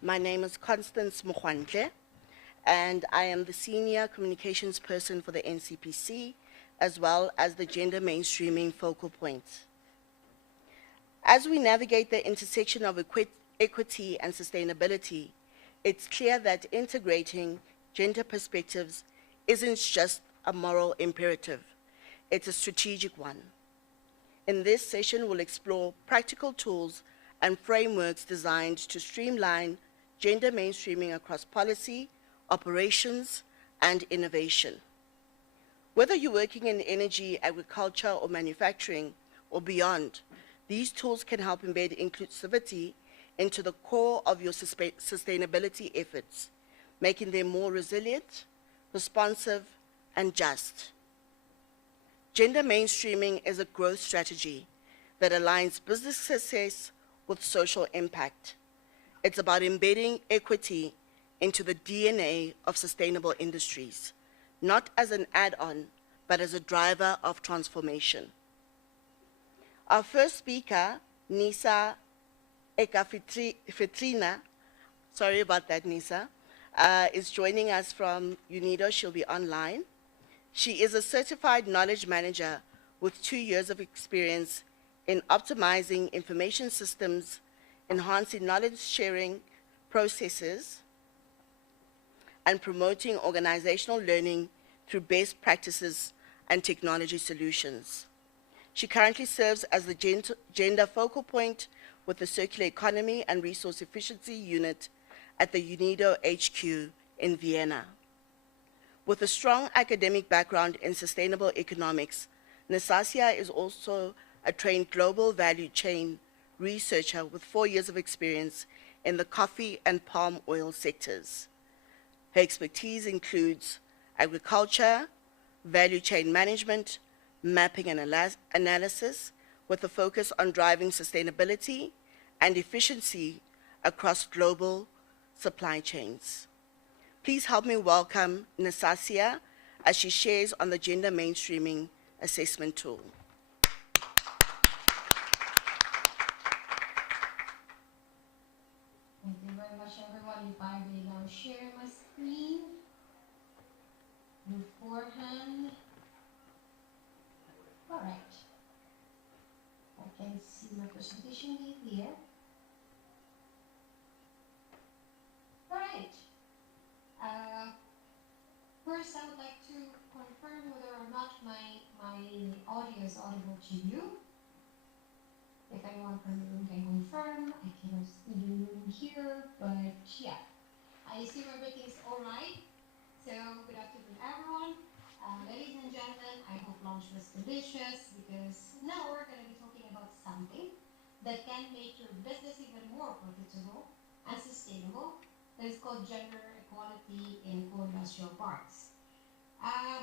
My name is Constance Mokhwantle, and I am the Senior Communications Person for the NCPC, as well as the Gender Mainstreaming Focal Point. As we navigate the intersection of equity and sustainability, it's clear that integrating gender perspectives isn't just a moral imperative, it's a strategic one. In this session, we'll explore practical tools and frameworks designed to streamline gender mainstreaming across policy, operations, and innovation. Whether you're working in energy, agriculture, or manufacturing, or beyond, these tools can help embed inclusivity into the core of your sustainability efforts, making them more resilient, responsive, and just. Gender mainstreaming is a growth strategy that aligns business success with social impact. It's about embedding equity into the DNA of sustainable industries, not as an add-on, but as a driver of transformation. Our first speaker, Nisa Ekafitrina, sorry about that, Nisa, is joining us from UNIDO. She'll be online. She is a certified knowledge manager with 2 years of experience in optimizing information systems, enhancing knowledge sharing processes, and promoting organizational learning through best practices and technology solutions. She currently serves as the gender focal point with the Circular Economy and Resource Efficiency Unit at the UNIDO HQ in Vienna. With a strong academic background in sustainable economics, Nastasia is also a trained global value chain researcher with 4 years of experience in the coffee and palm oil sectors. Her expertise includes agriculture, value chain management, mapping and analysis, with a focus on driving sustainability and efficiency across global supply chains. Please help me welcome Nastasia as she shares on the gender mainstreaming assessment tool. Thank you very much, everyone. If I may now share my screen beforehand. All right. I can see my presentation here. All right. First, I would like to confirm whether or not my audio is audible to you. If anyone from the room can confirm, I cannot see the room here, but yeah, I assume everything's all right. So, good afternoon, everyone. Ladies and gentlemen, I hope lunch was delicious, because now we're going to be talking about something that can make your business even more profitable and sustainable. That is called gender equality in co-industrial parks.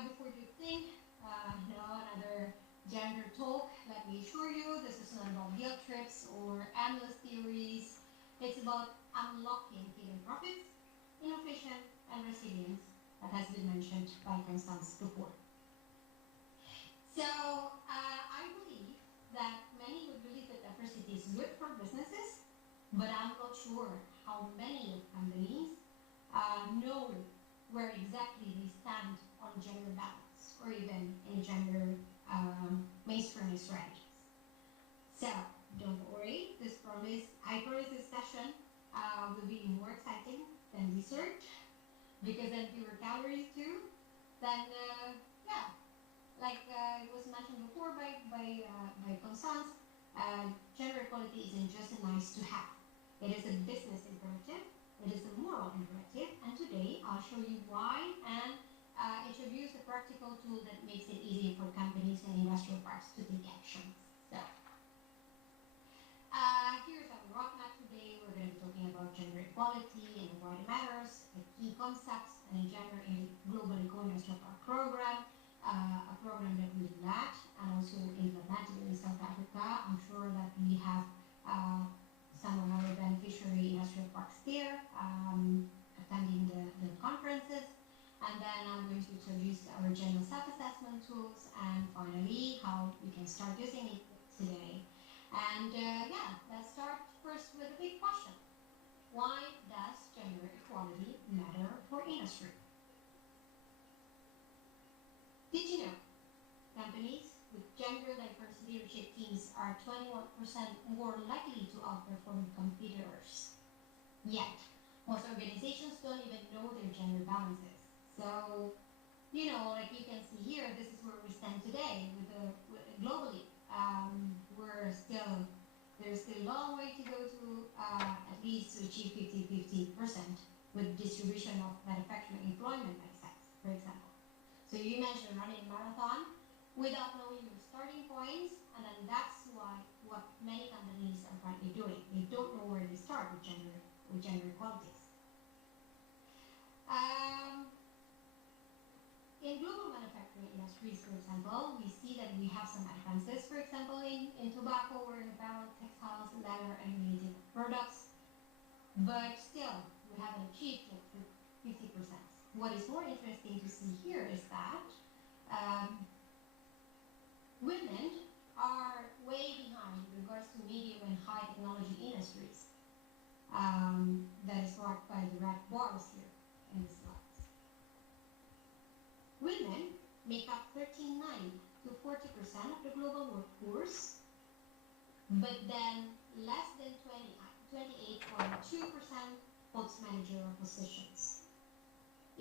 Before you think, another gender talk, let me assure you, this is not about guilt trips or endless theories. It's about unlocking hidden profits, innovation, and resilience that has been mentioned by Constance before. So, I believe that many would believe that diversity is good for businesses, but I'm not sure how many companies know where exactly they stand on gender balance or even in gender mainstreaming strategies. So, don't worry, I promise this session will be more exciting than research, because then fewer calories too, then yeah, like it was mentioned before by Constance, gender equality isn't just a nice to have. It is a business imperative. It is a moral imperative. And today I'll show you why and introduce a practical tool that makes it easy for companies and industrial parks to take action. So here's our roadmap today. We're going to be talking about gender equality and why it matters, the key concepts, and gender in the Global Eco-Industrial Park Program, a program that we led and also implemented in South Africa. I'm sure that we have some of our beneficiary industrial parks there attending the conferences. And then I'm going to introduce our general self-assessment tools and finally how we can start using it today. And yeah, let's start first with a big question. Why does gender equality matter for industry? Did you know companies with gender diverse leadership teams are 21% more likely to outperform competitors? Yet, most organizations don't even know their gender balances. So, you know, like you can see here, this is where we stand today globally. There's still a long way to go to at least to achieve 50-50% with distribution of manufacturing employment by sex, for example. So you imagine running a marathon without knowing your starting points, and then that's what many companies are currently doing. They don't know where they start with gender equalities. In global manufacturing industries, for example, we see that we have some advances, for example, in tobacco or in apparel, textiles, leather, and related products. But still, we haven't achieved yet 50%. What is more interesting to see here is that women are way behind in regards to medium and high technology industries. That is marked by the red bars here in the slides. Women make up 39 to 40% of the global workforce, but then less than 28.2% holds managerial positions.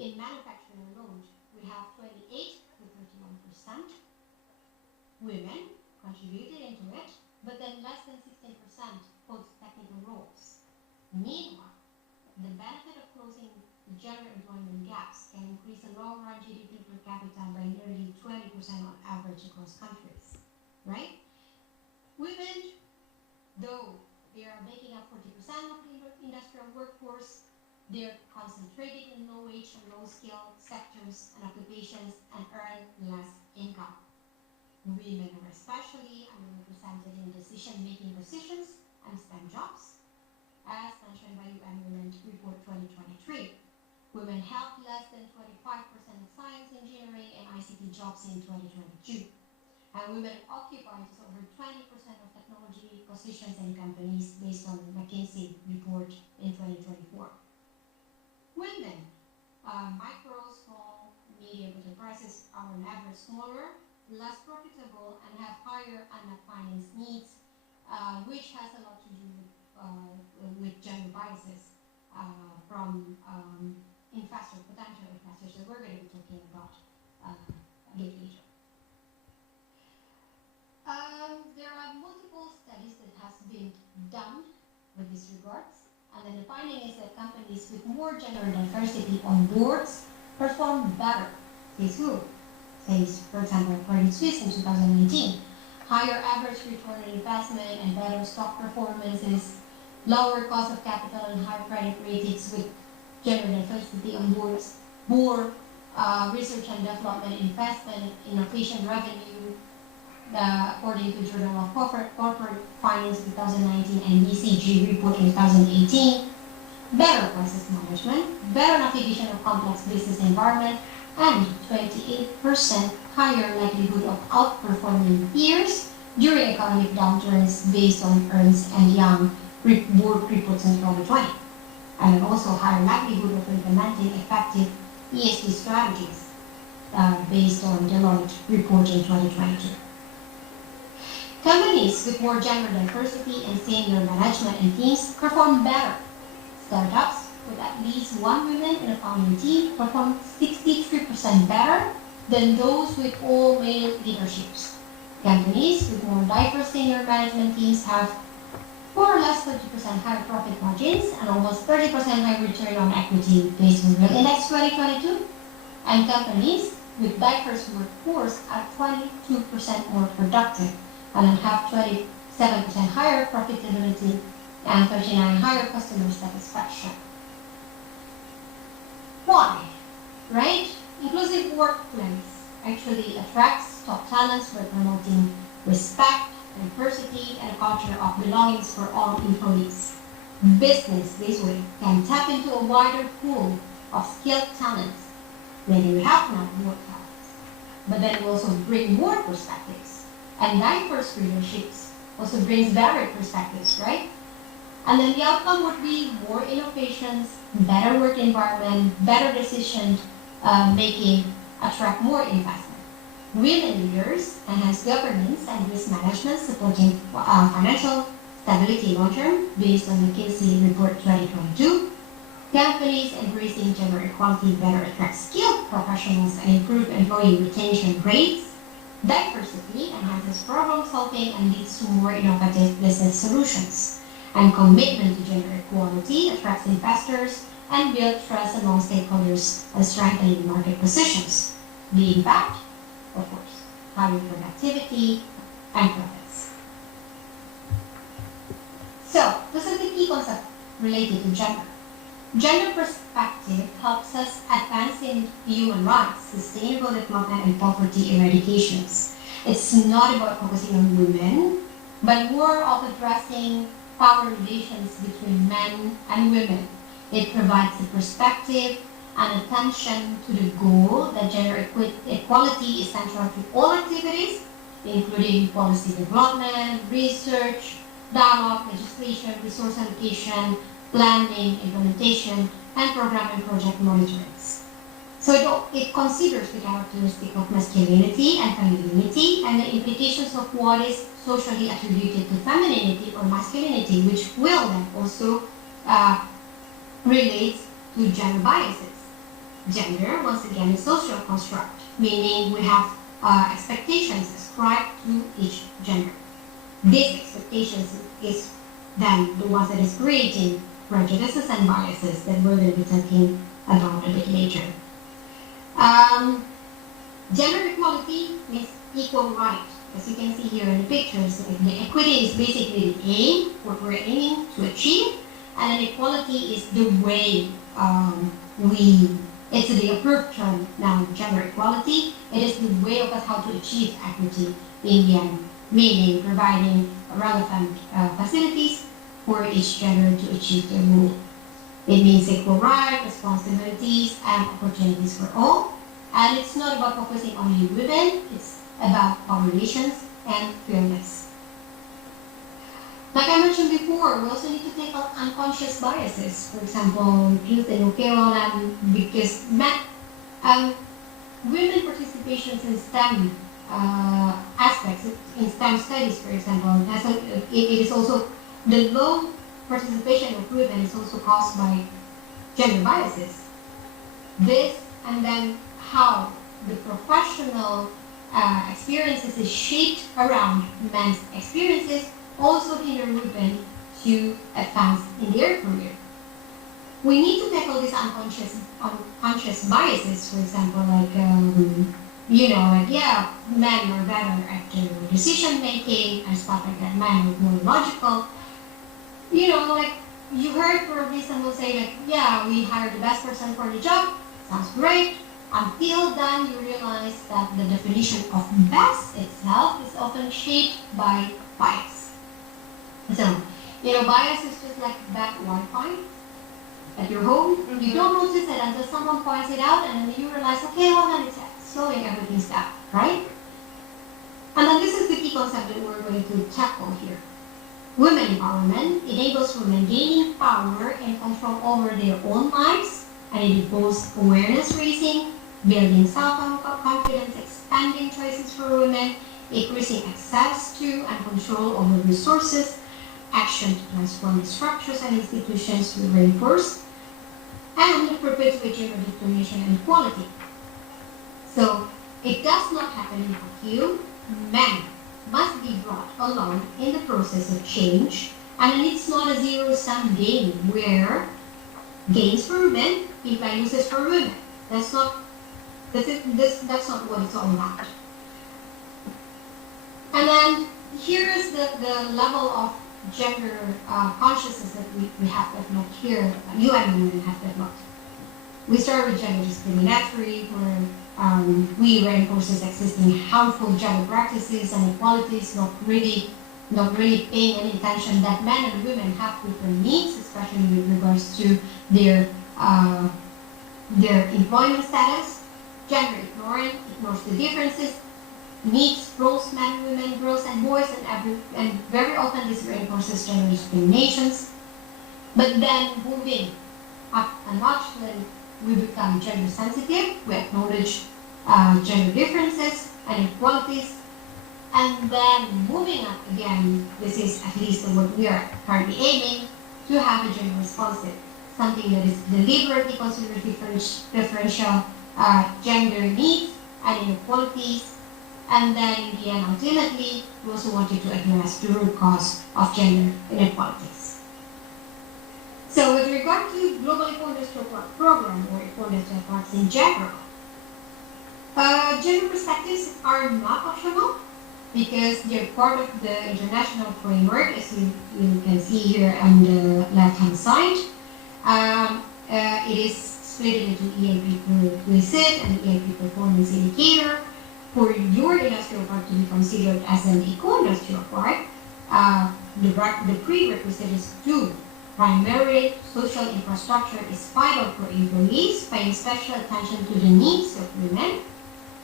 In manufacturing alone, we have 28 to 31% women contributed into it, but then less than 16% holds technical roles. Meanwhile, the benefit of closing the gender employment gaps can increase the long-run GDP per capita by nearly 20% on average across countries, right? Women, though they are making up 40% of the industrial workforce, they're concentrated in low-wage and low-skill sectors and occupations and earn less income. Women are especially underrepresented in decision-making positions and STEM jobs, as mentioned by UN Women Report 2023. Women held less than 25% of science, engineering, and ICT jobs in 2022. And women occupy just over 20% of technology positions in companies based on the McKinsey report in 2024. Women, micro, small, medium enterprises are on average smaller, less profitable, and have higher unmet finance needs, which has a lot to do with gender biases from potential investors that we're going to be talking about a bit later. There are multiple studies that has been done with this regards, and then the finding is that companies with more gender diversity on boards perform better. Says who? Says, for example, Credit Suisse in 2019. Higher average return on investment and better stock performances, lower cost of capital and higher credit ratings with gender diversity on boards, more research and development investment, innovation revenue, according to Journal of Corporate Finance 2019 and ECG report 2018, better crisis management, better navigation of complex business environment, and 28% higher likelihood of outperforming peers during economic downturns based on Ernst & Young board reports in 2020, and also higher likelihood of implementing effective ESG strategies based on Deloitte report in 2022. Companies with more gender diversity and senior management and teams perform better. Startups with at least one woman in a founding team perform 63% better than those with all male leaderships. Companies with more diverse senior management teams have more or less 30% higher profit margins and almost 30% higher return on equity based on Real Index 2022. And companies with diverse workforce are 22% more productive and have 27% higher profitability and 39% higher customer satisfaction. Why? Right? Inclusive workplace actually attracts top talents by promoting respect, diversity, and a culture of belongings for all employees. Business this way can tap into a wider pool of skilled talents where they have not work talents. But then it will also bring more perspectives. And diverse leaderships also brings varied perspectives, right? And then the outcome would be more innovations, better work environment, better decision making, attract more investment. Women leaders enhance governance and risk management, supporting financial stability long-term based on the McKinsey Report 2022. Companies embracing gender equality better attract skilled professionals and improve employee retention rates. Diversity enhances problem solving and leads to more innovative business solutions. And commitment to gender equality attracts investors and builds trust among stakeholders and strengthening market positions. The impact, of course, higher productivity and profits. So, this is the key concept related to gender. Gender perspective helps us advance in human rights, sustainable development, and poverty eradications. It's not about focusing on women, but more of addressing power relations between men and women. It provides a perspective and attention to the goal that gender equality is central to all activities, including policy development, research, dialogue, legislation, resource allocation, planning, implementation, and program and project monitoring. So it considers the characteristic of masculinity and femininity and the implications of what is socially attributed to femininity or masculinity, which will then also relate to gender biases. Gender, once again, is social construct, meaning we have expectations ascribed to each gender. These expectations is then the ones that is creating prejudices and biases that we're going to be talking about a bit later. Gender equality means equal right. As you can see here in the pictures, the equity is basically the aim, what we're aiming to achieve, and then equality is the way it's the approved term now, gender equality. It is the way of us how to achieve equity in the end, meaning providing relevant facilities for each gender to achieve their goal. It means equal rights, responsibilities, and opportunities for all. And it's not about focusing on only women, it's about our relations and fairness. Like I mentioned before, we also need to take out unconscious biases. For example, youth and because women participations in STEM aspects, in STEM studies, for example, it is also, the low participation of women is also caused by gender biases. This, and then how the professional experiences is shaped around men's experiences, also hinder women to advance in their career. We need to tackle these unconscious biases, for example, like, men are better at decision making and stuff like that, men are more logical. You heard probably someone say that, yeah, we hired the best person for the job, sounds great, until then you realize that the definition of best itself is often shaped by bias. So, bias is just like bad Wi-Fi at your home. Mm-hmm. You don't notice it until someone points it out, and then you realize, okay, hold on, it's slowing everything down, right? And then this is the key concept that we're going to tackle here. Women empowerment enables women gaining power and control over their own lives, and it involves awareness raising, building self-confidence, expanding choices for women, increasing access to and control over resources, action to transform structures and institutions to reinforce and perpetuate gender discrimination and inequality. So it does not happen in a vacuum. Men must be brought along in the process of change, and it's not a zero-sum game where gains for men imply losses for women. That's not what it's all about. And then here is the level of gender consciousness that we have developed here, you and women have developed. We start with gender discriminatory, where we reinforce existing harmful gender practices and inequalities, not really paying any attention that men and women have different needs, especially with regards to their employment status. Gender ignores the differences, needs roles, men, women, girls, and boys, and very often this reinforces gender discriminations. But then moving up a notch, when we become gender sensitive, we acknowledge gender differences and inequalities, and then moving up again, this is at least what we are currently aiming, to have a gender responsive, something that is deliberately considered differential gender needs and inequalities. And then in the end, ultimately, we also wanted to address the root cause of gender inequalities. So with regard to Global Equal Industrial Park Program, or Equal Industrial Parks in general, gender perspectives are not optional because they're part of the international framework, as you can see here on the left-hand side. It is split into EIP prerequisite and EIP performance indicator. For your industrial park to be considered as an eco-industrial park, the prerequisite is to primary social infrastructure is vital for employees, paying special attention to the needs of women.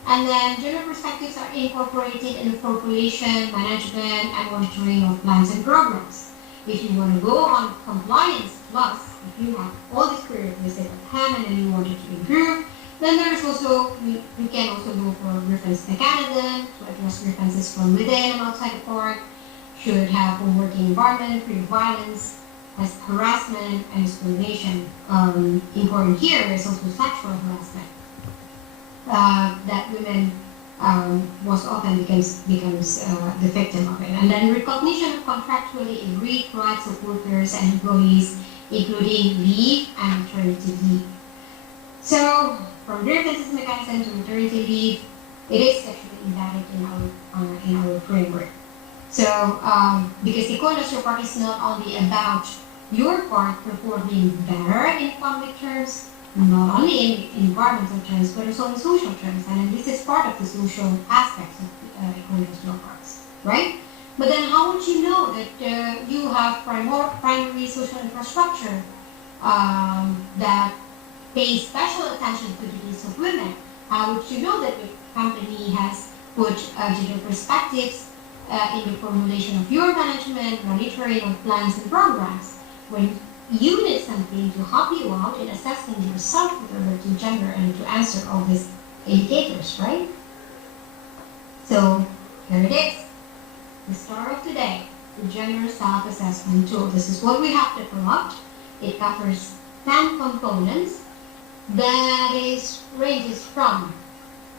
And then gender perspectives are incorporated in the population management and monitoring of plans and programs. If you want to go on compliance plus, if you have all these prerequisites at hand and then you want it to improve, then there's also, you can also go for reference mechanism to address grievances from within and outside the park, should have a working environment, free of violence, as harassment and discrimination. Important here is also sexual harassment. That women most often becomes the victim of it. And then recognition of contractually agreed rights of workers and employees, including leave and maternity leave. So, from grievances mechanism to maternity leave, it is actually embedded in our framework. So, because the eco-industrial park is not only about your park performing better in economic terms, not only in environmental terms, but also in social terms, and this is part of the social aspects of eco-industrial parks, right? But then how would you know that you have primary social infrastructure that pays special attention to the needs of women? How would you know that the company has put gender perspectives in the formulation of your management, monitoring of plans and programs, when you need something to help you out in assessing yourself with regard to gender and to answer all these indicators, right? So here it is, the star of today, the gender self-assessment tool. This is what we have developed. It covers 10 components that ranges from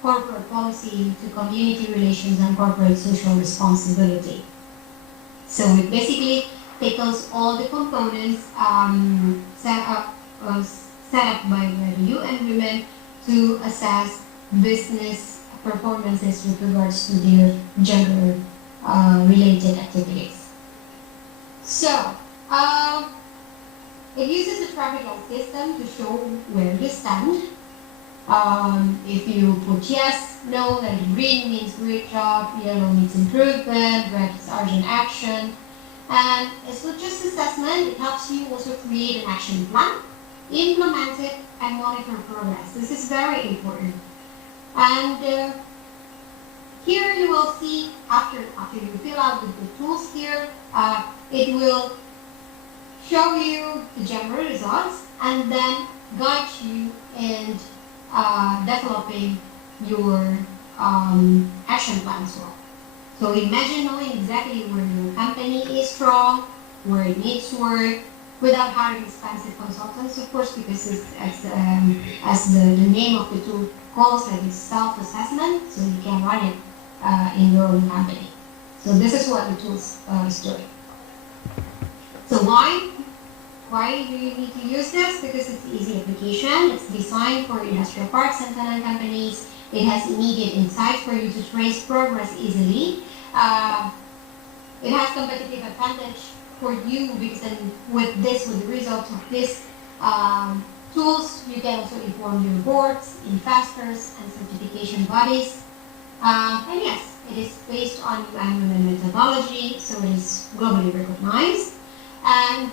corporate policy to community relations and corporate social responsibility. So it basically tackles all the components set up by the UN Women to assess business performances with regards to their gender related activities. So it uses a traffic light system to show where you stand. If you put yes, no, then green means great job, yellow means improvement, red is urgent action. And it's not just assessment, it helps you also create an action plan, implement it, and monitor progress. This is very important. And here you will see, after you fill out the tools here, it will show you the gender results and then guide you in developing your action plan as well. So imagine knowing exactly where your company is strong, where it needs work, without hiring expensive consultants, of course, because as the name of the tool calls, like it's self-assessment, so you can run it in your own company. So this is what the tool is doing. So why do you need to use this? Because it's easy application. It's designed for industrial parks and tenant companies. It has immediate insights for you to trace progress easily. It has competitive advantage for you because then with the results of this tools, you can also inform your boards, investors, and certification bodies. And yes, it is based on UN methodology, so it is globally recognized. And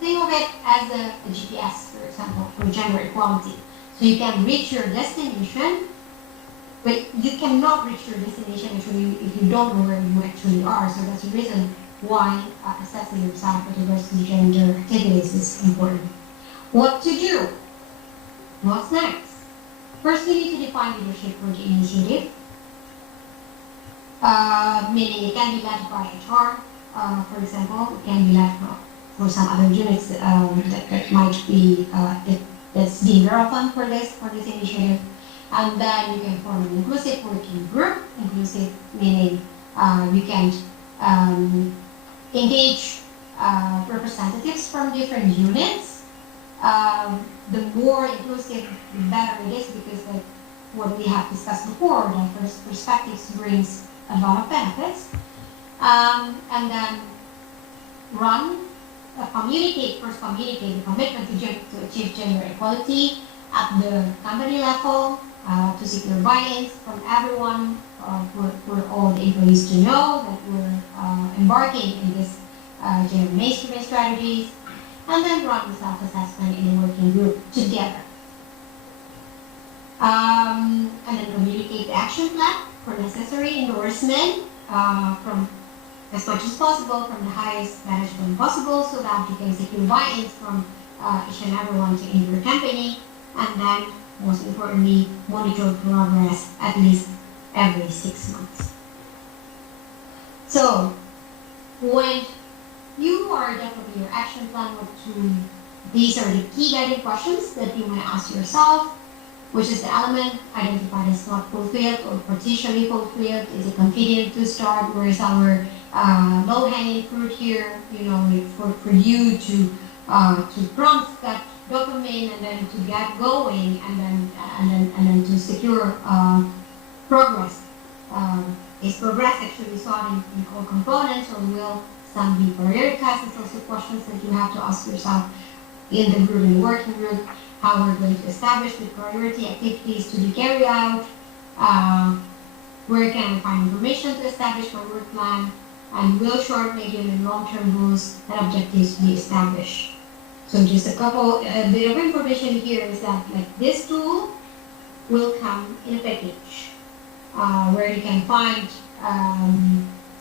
think of it as a GPS, for example, for gender equality. So you can reach your destination, but you cannot reach your destination actually if you don't know where you actually are. So that's the reason why assessing yourself with regards to gender activities is important. What to do? What's next? First, you need to define leadership for the initiative. Meaning it can be led by HR, for example. It can be led for some other units that might be that's being relevant for this initiative. And then you can form an inclusive working group. Inclusive meaning you can engage representatives from different units. The more inclusive, the better it is, because like what we have discussed before, diverse perspectives brings a lot of benefits. And then communicate the commitment to achieve gender equality at the company level, to secure buy-ins from everyone, for all the employees to know that we're embarking in this gender mainstreaming strategies, and then run the self-assessment in a working group together. And then communicate the action plan for necessary endorsement from as much as possible from the highest management possible, so that you can secure buy-ins from each and everyone in your company, and then most importantly, monitor progress at least every 6 months. So when you are developing your action plan, these are the key guiding questions that you might ask yourself. Which is the element identified as not fulfilled or partially fulfilled? Is it convenient to start? Where is our low-hanging fruit here? You know, for you to prompt that dopamine and then to get going and then to secure progress. Is progress actually sought in all components, or will some be prioritized? It's also questions that you have to ask yourself in the group, in the working group. How we're going to establish the priority activities to be carried out, where can I find information to establish my work plan, and will short, medium, and long-term goals and objectives be established. So just a bit of information here is that like this tool will come in a package, where you can find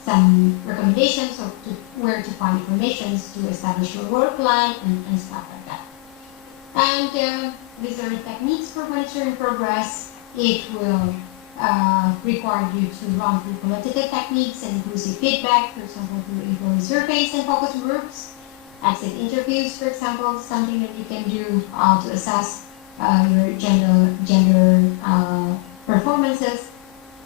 some recommendations of where to find information to establish your work plan and stuff like that. And these are techniques for monitoring progress. It will require you to run through qualitative techniques and inclusive feedback, for example, through employee surveys and focus groups. Exit interviews, for example, something that you can do to assess your gender performances.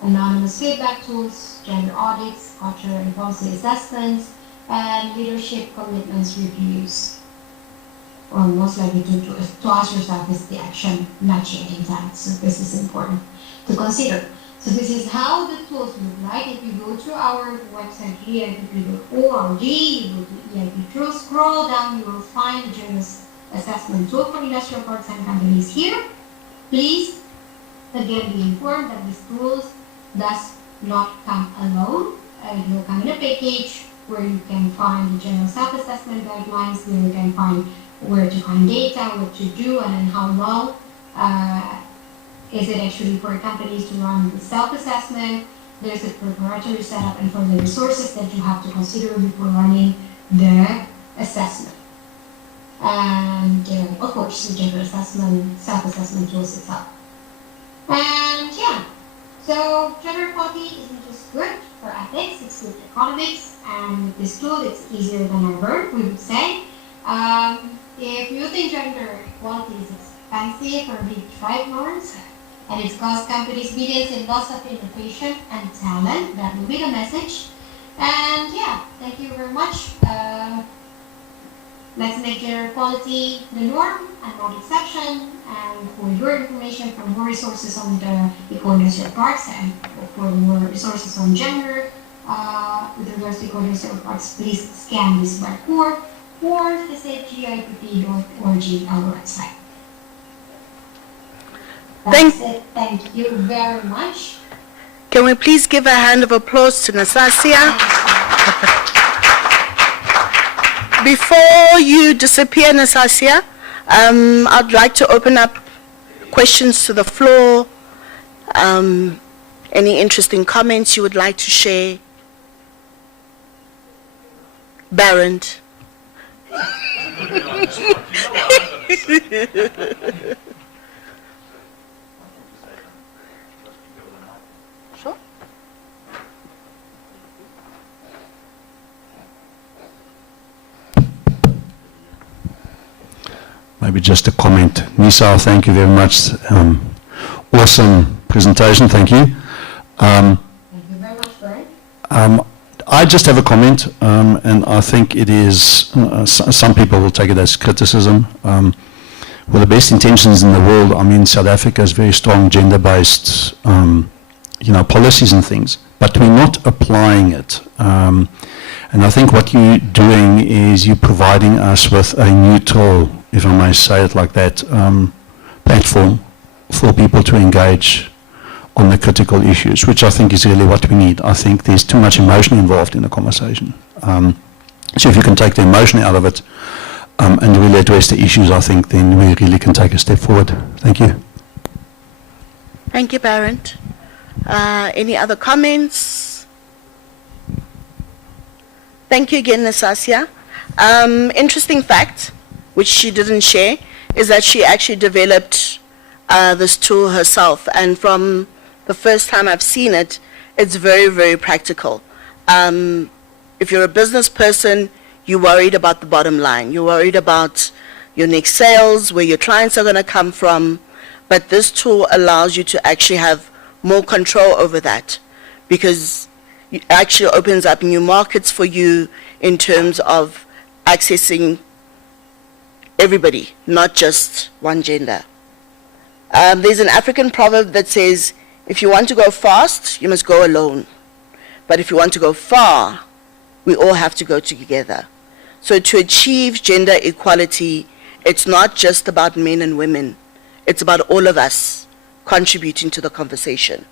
Anonymous feedback tools, gender audits, culture and policy assessments, and leadership commitments reviews. Or most likely to ask yourself is the action matching intent. So this is important to consider. So this is how the tools look like. If you go to our website eip.org, you go to EIP tools, scroll down, you will find the gender assessment tool for industrial parks and companies here. Please, again, be informed that these tools does not come alone. It will come in a package where you can find the general self-assessment guidelines, where you can find where to find data, what to do, and then how long is it actually for companies to run the self-assessment. There's a preparatory setup and for the resources that you have to consider before running the assessment. And of course, the gender assessment, self-assessment tools itself. And yeah, so gender equality isn't just good for ethics, it's good for economics, and with this tool it's easier than ever, we would say. If you think gender equality is expensive or big tribe norms, and it's caused companies billions in loss of innovation and talent, that will be the message. And yeah, thank you very much. Let's make gender equality the norm and not exception. And for your information, for more resources on the eco-industrial parks and for more resources on gender with regards to eco-industrial parks, please scan this barcode or visit gipp.org, our website. That's it. Thank you very much. Can we please give a hand of applause to Nasasia? Before you disappear, Nasasia, I'd like to open up questions to the floor. Any interesting comments you would like to share? Baron. Maybe just a comment. Nisa, thank you very much. Awesome presentation, thank you. Thank you very much, Brian. I just have a comment, and I think it is, some people will take it as criticism. With the best intentions in the world, I mean, South Africa has very strong gender-based, policies and things, but we're not applying it. And I think what you're doing is you're providing us with a neutral, if I may say it like that, platform for people to engage on the critical issues, which I think is really what we need. I think there's too much emotion involved in the conversation. So if you can take the emotion out of it and really address the issues, I think then we really can take a step forward. Thank you. Thank you, Baron. Any other comments? Thank you again, Nasasia. Interesting fact, which she didn't share, is that she actually developed this tool herself. And from the first time I've seen it, it's very, very practical. If you're a business person, you're worried about the bottom line. You're worried about your next sales, where your clients are going to come from. But this tool allows you to actually have more control over that, because it actually opens up new markets for you in terms of accessing everybody, not just one gender. There's an African proverb that says, if you want to go fast, you must go alone. But if you want to go far, we all have to go together. So to achieve gender equality, it's not just about men and women. It's about all of us contributing to the conversation.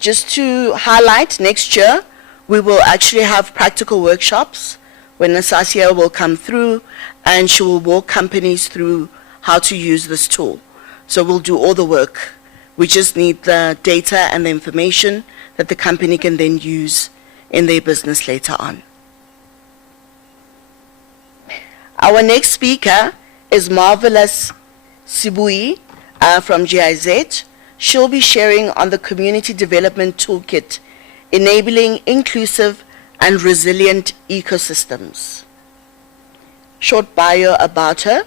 Just to highlight, next year, we will actually have practical workshops when Nasasia will come through and she will walk companies through how to use this tool. So we'll do all the work. We just need the data and the information that the company can then use in their business later on. Our next speaker is Marvelous Sibui from GIZ. She'll be sharing on the Community Development Toolkit, enabling inclusive and resilient ecosystems. Short bio about her.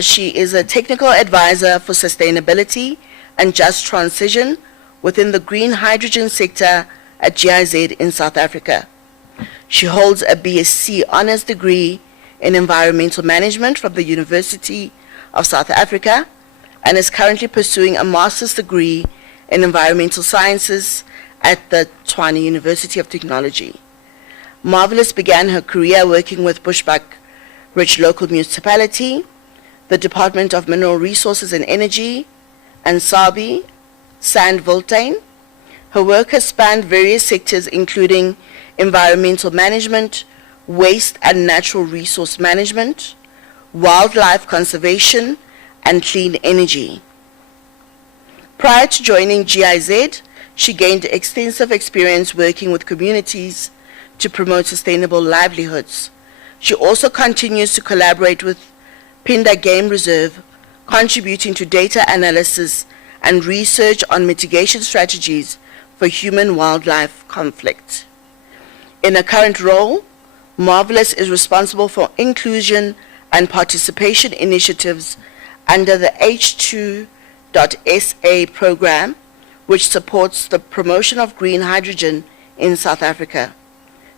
She is a technical advisor for sustainability and just transition within the green hydrogen sector at GIZ in South Africa. She holds a BSc honors degree in environmental management from the University of South Africa and is currently pursuing a master's degree in environmental sciences at the Tshwane University of Technology. Marvelous began her career working with Bushbuck-Rich Local Municipality, the Department of Mineral Resources and Energy, and SABI, Sandwiltuin. Her work has spanned various sectors including environmental management, waste and natural resource management, wildlife conservation, and clean energy. Prior to joining GIZ, she gained extensive experience working with communities to promote sustainable livelihoods. She also continues to collaborate with Pinda Game Reserve, contributing to data analysis and research on mitigation strategies for human-wildlife conflict. In her current role, Marvelous is responsible for inclusion and participation initiatives under the H2.SA program, which supports the promotion of green hydrogen in South Africa.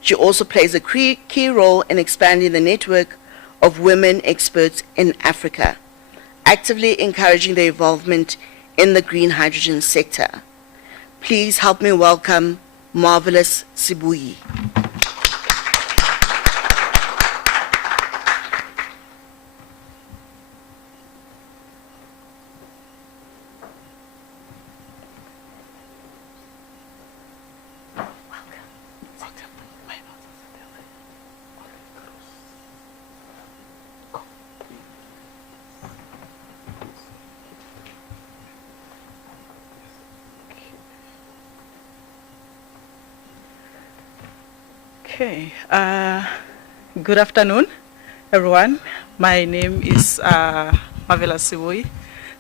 She also plays a key role in expanding the network of women experts in Africa, actively encouraging their involvement in the green hydrogen sector. Please help me welcome Marvelous Sibuyi. Okay, good afternoon, everyone. My name is Marvelous Sibuyi.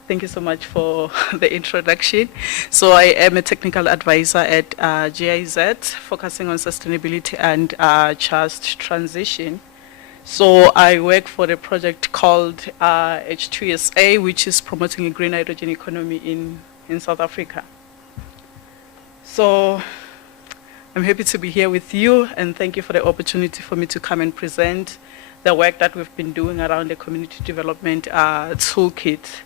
Thank you so much for the introduction. So I am a technical advisor at GIZ, focusing on sustainability and just transition. So I work for a project called H2SA, which is promoting a green hydrogen economy in South Africa. So I'm happy to be here with you, and thank you for the opportunity for me to come and present the work that we've been doing around the community development toolkit.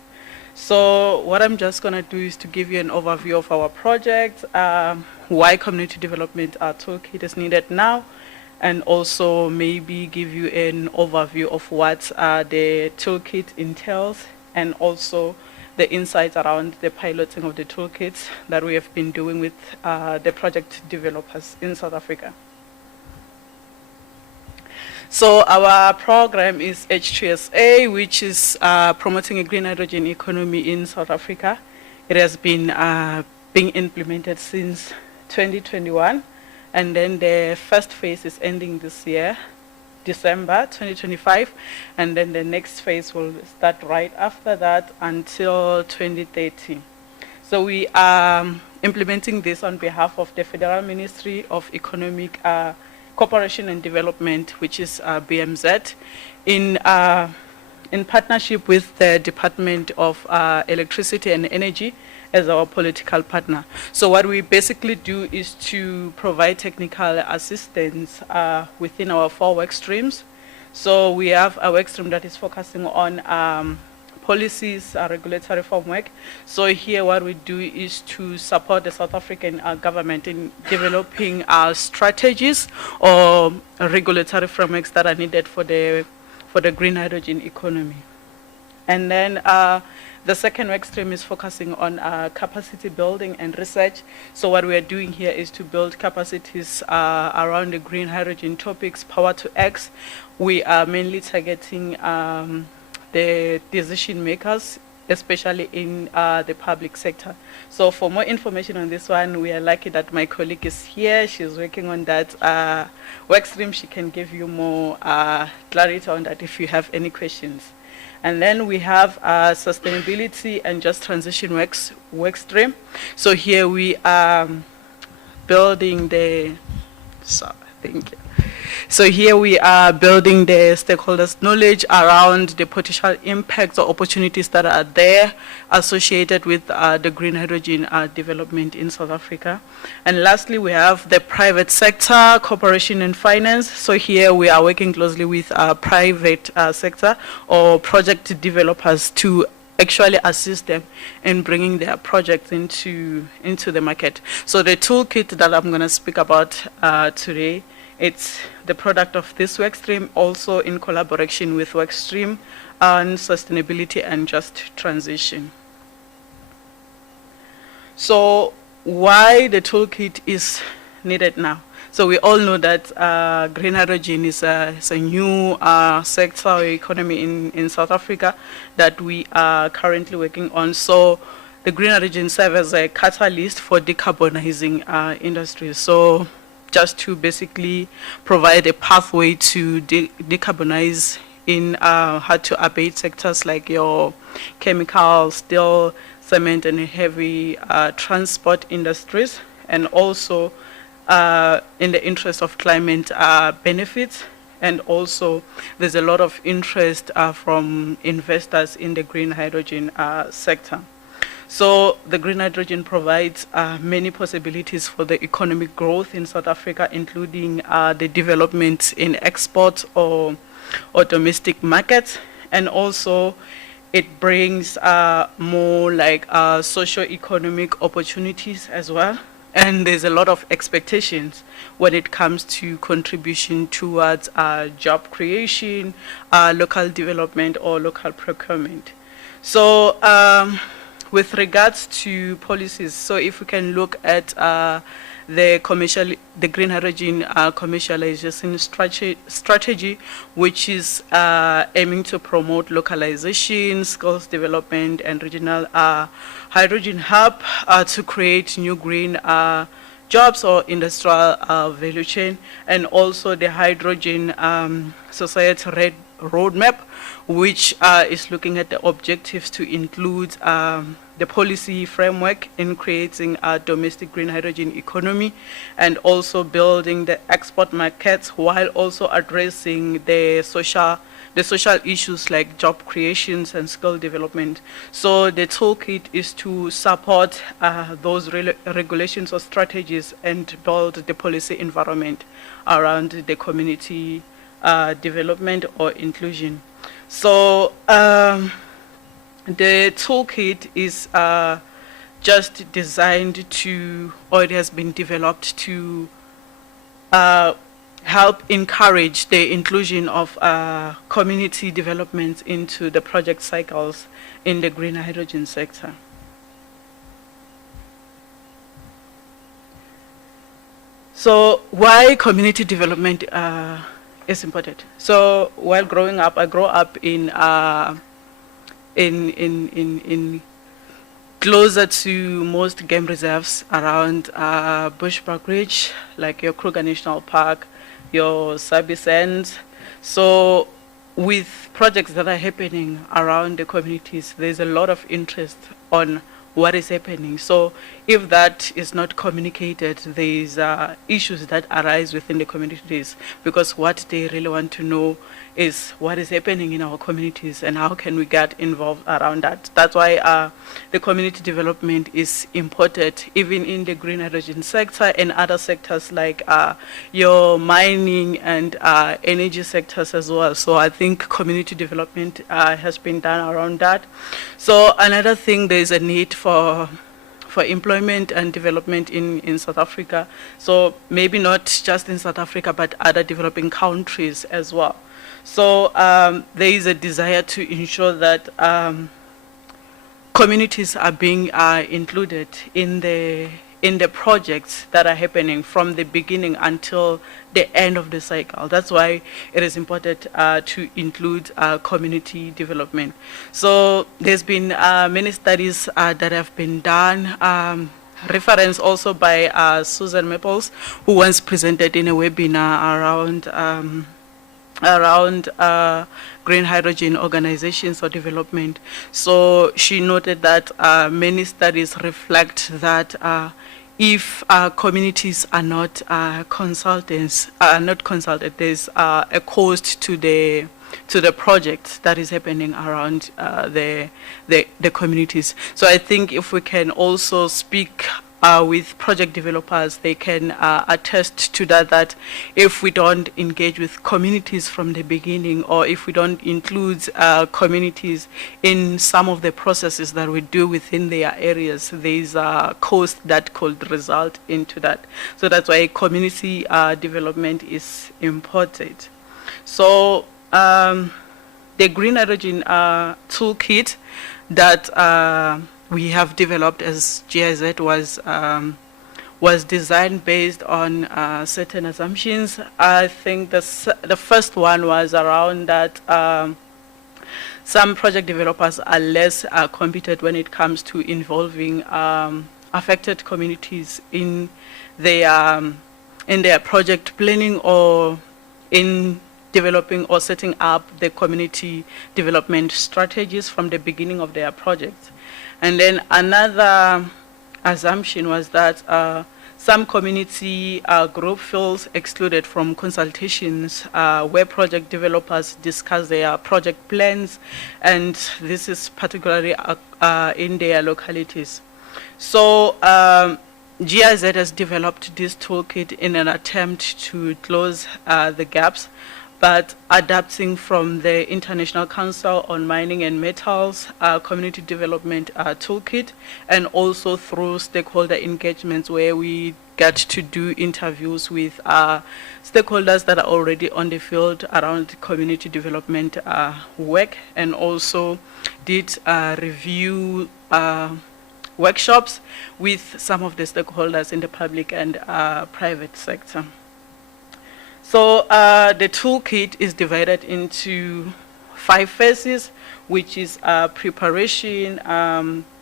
So what I'm just going to do is to give you an overview of our project, why community development toolkit is needed now, and also maybe give you an overview of what the toolkit entails, and also the insights around the piloting of the toolkits that we have been doing with the project developers in South Africa. So our program is H2SA, which is promoting a green hydrogen economy in South Africa. It has been being implemented since 2021, and then the first phase is ending this year, December 2025, and then the next phase will start right after that until 2030. So we are implementing this on behalf of the Federal Ministry of Economic Cooperation and Development, which is BMZ, in partnership with the Department of Electricity and Energy as our political partner. So what we basically do is to provide technical assistance within our 4 work streams. So we have a work stream that is focusing on policies, regulatory framework. So here what we do is to support the South African government in developing strategies or regulatory frameworks that are needed for the green hydrogen economy. And then the second work stream is focusing on capacity building and research. So what we are doing here is to build capacities around the green hydrogen topics, Power to X. We are mainly targeting the decision makers, especially in the public sector. So for more information on this one, we are lucky that my colleague is here. She's working on that work stream. She can give you more clarity on that if you have any questions. And then we have sustainability and just transition work stream. So here we are building the, thank you. So here we are building the stakeholders' knowledge around the potential impacts or opportunities that are there associated with the green hydrogen development in South Africa. And lastly, we have the private sector, cooperation and finance. So here we are working closely with private sector or project developers to actually assist them in bringing their projects into the market. So the toolkit that I'm going to speak about today, it's the product of this work stream, also in collaboration with work stream on sustainability and just transition. So why the toolkit is needed now? So we all know that green hydrogen is a new sector or economy in South Africa that we are currently working on. So the green hydrogen serves as a catalyst for decarbonizing industries. So just to basically provide a pathway to decarbonize in hard to abate sectors like your chemical, steel, cement and heavy transport industries, and also in the interest of climate benefits And also, there's a lot of interest from investors in the green hydrogen sector. So the green hydrogen provides many possibilities for the economic growth in South Africa, including the development in export or domestic markets. And also, it brings more like socio-economic opportunities as well. And there's a lot of expectations when it comes to contribution towards job creation, local development, or local procurement. So with regards to policies, so if we can look at the green hydrogen commercialization strategy, which is aiming to promote localization, skills development, and regional hydrogen hub to create new green jobs or industrial value chain, and also the hydrogen society roadmap, which is looking at the objectives to include the policy framework in creating a domestic green hydrogen economy, and also building the export markets, while also addressing the social issues like job creations and skill development. So the toolkit is to support those regulations or strategies and build the policy environment around the community development or inclusion. So the toolkit is just designed to, or it has been developed to help encourage the inclusion of community development into the project cycles in the green hydrogen sector. So why community development is important? So while growing up, I grew up in closer to most game reserves around Bushbuck Ridge, like your Kruger National Park, your Sabi Sands. So with projects that are happening around the communities, there's a lot of interest on what is happening. So if that is not communicated, there's issues that arise within the communities, because what they really want to know is what is happening in our communities and how can we get involved around that. That's why the community development is important, even in the green hydrogen sector and other sectors like your mining and energy sectors as well. So I think community development has been done around that. So another thing, there's a need for employment and development in South Africa. So maybe not just in South Africa, but other developing countries as well. So there is a desire to ensure that communities are being included in the projects that are happening from the beginning until the end of the cycle. That's why it is important to include community development. So there's been many studies that have been done, reference also by Susan Maples, who once presented in a webinar around green hydrogen organizations or development. So she noted that many studies reflect that if communities are not consulted, there's a cost to the project that is happening around the communities. So I think if we can also speak with project developers, they can attest to that if we don't engage with communities from the beginning, or if we don't include communities in some of the processes that we do within their areas, there's a cost that could result into that. So that's why community development is important. So the green hydrogen toolkit that we have developed as GIZ was designed based on certain assumptions. I think the first one was around that some project developers are less competent when it comes to involving affected communities in their project planning or in developing or setting up the community development strategies from the beginning of their projects. And then another assumption was that some community group feels excluded from consultations where project developers discuss their project plans, and this is particularly in their localities. So GIZ has developed this toolkit in an attempt to close the gaps, but adapting from the International Council on Mining and Metals Community Development Toolkit, and also through stakeholder engagements where we get to do interviews with stakeholders that are already on the field around community development work, and also did review workshops with some of the stakeholders in the public and private sector. So the toolkit is divided into 5 phases, which is preparation,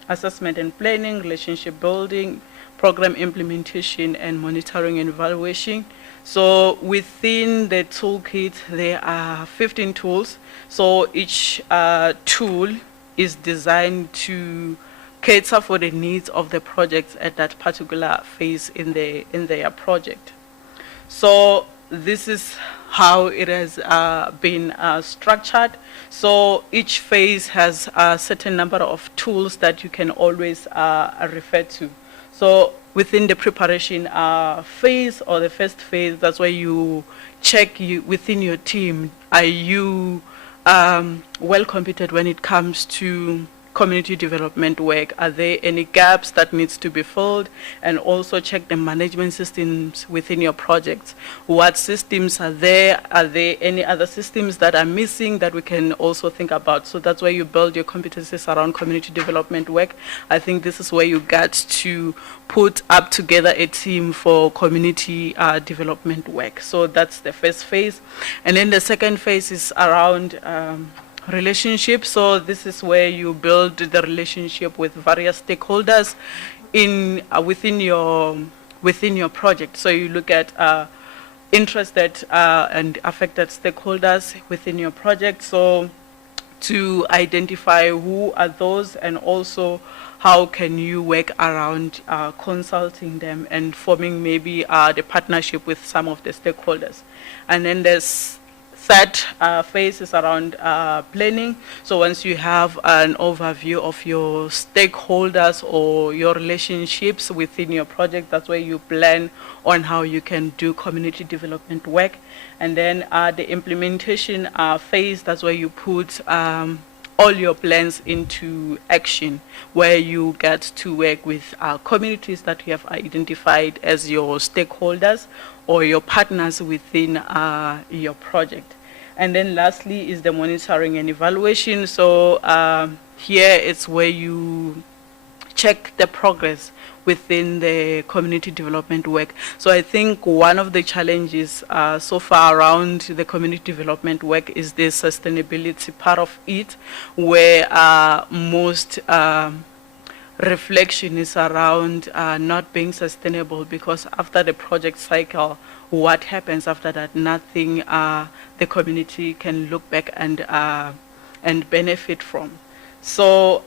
assessment and planning, relationship building, program implementation, and monitoring and evaluation. So within the toolkit, there are 15 tools. So each tool is designed to cater for the needs of the projects at that particular phase in their project. So this is how it has been structured. So each phase has a certain number of tools that you can always refer to. So within the preparation phase, or the first phase, that's where you check within your team, are you well competent when it comes to community development work? Are there any gaps that needs to be filled? And also check the management systems within your projects. What systems are there? Are there any other systems that are missing that we can also think about? So that's where you build your competencies around community development work. I think this is where you get to put up together a team for community development work. So that's the first phase. And then the second phase is around relationship. So this is where you build the relationship with various stakeholders in within your project. So you look at interested and affected stakeholders within your project. So to identify who are those, and also how can you work around consulting them and forming maybe the partnership with some of the stakeholders. And then there's third phase is around planning. So once you have an overview of your stakeholders or your relationships within your project, that's where you plan on how you can do community development work. And then the implementation phase, that's where you put all your plans into action, where you get to work with communities that you have identified as your stakeholders or your partners within your project. And then lastly is the monitoring and evaluation. So here it's where you check the progress within the community development work. So I think one of the challenges so far around the community development work is the sustainability part of it, where most reflection is around not being sustainable, because after the project cycle, what happens after that? Nothing the community can look back and benefit from. So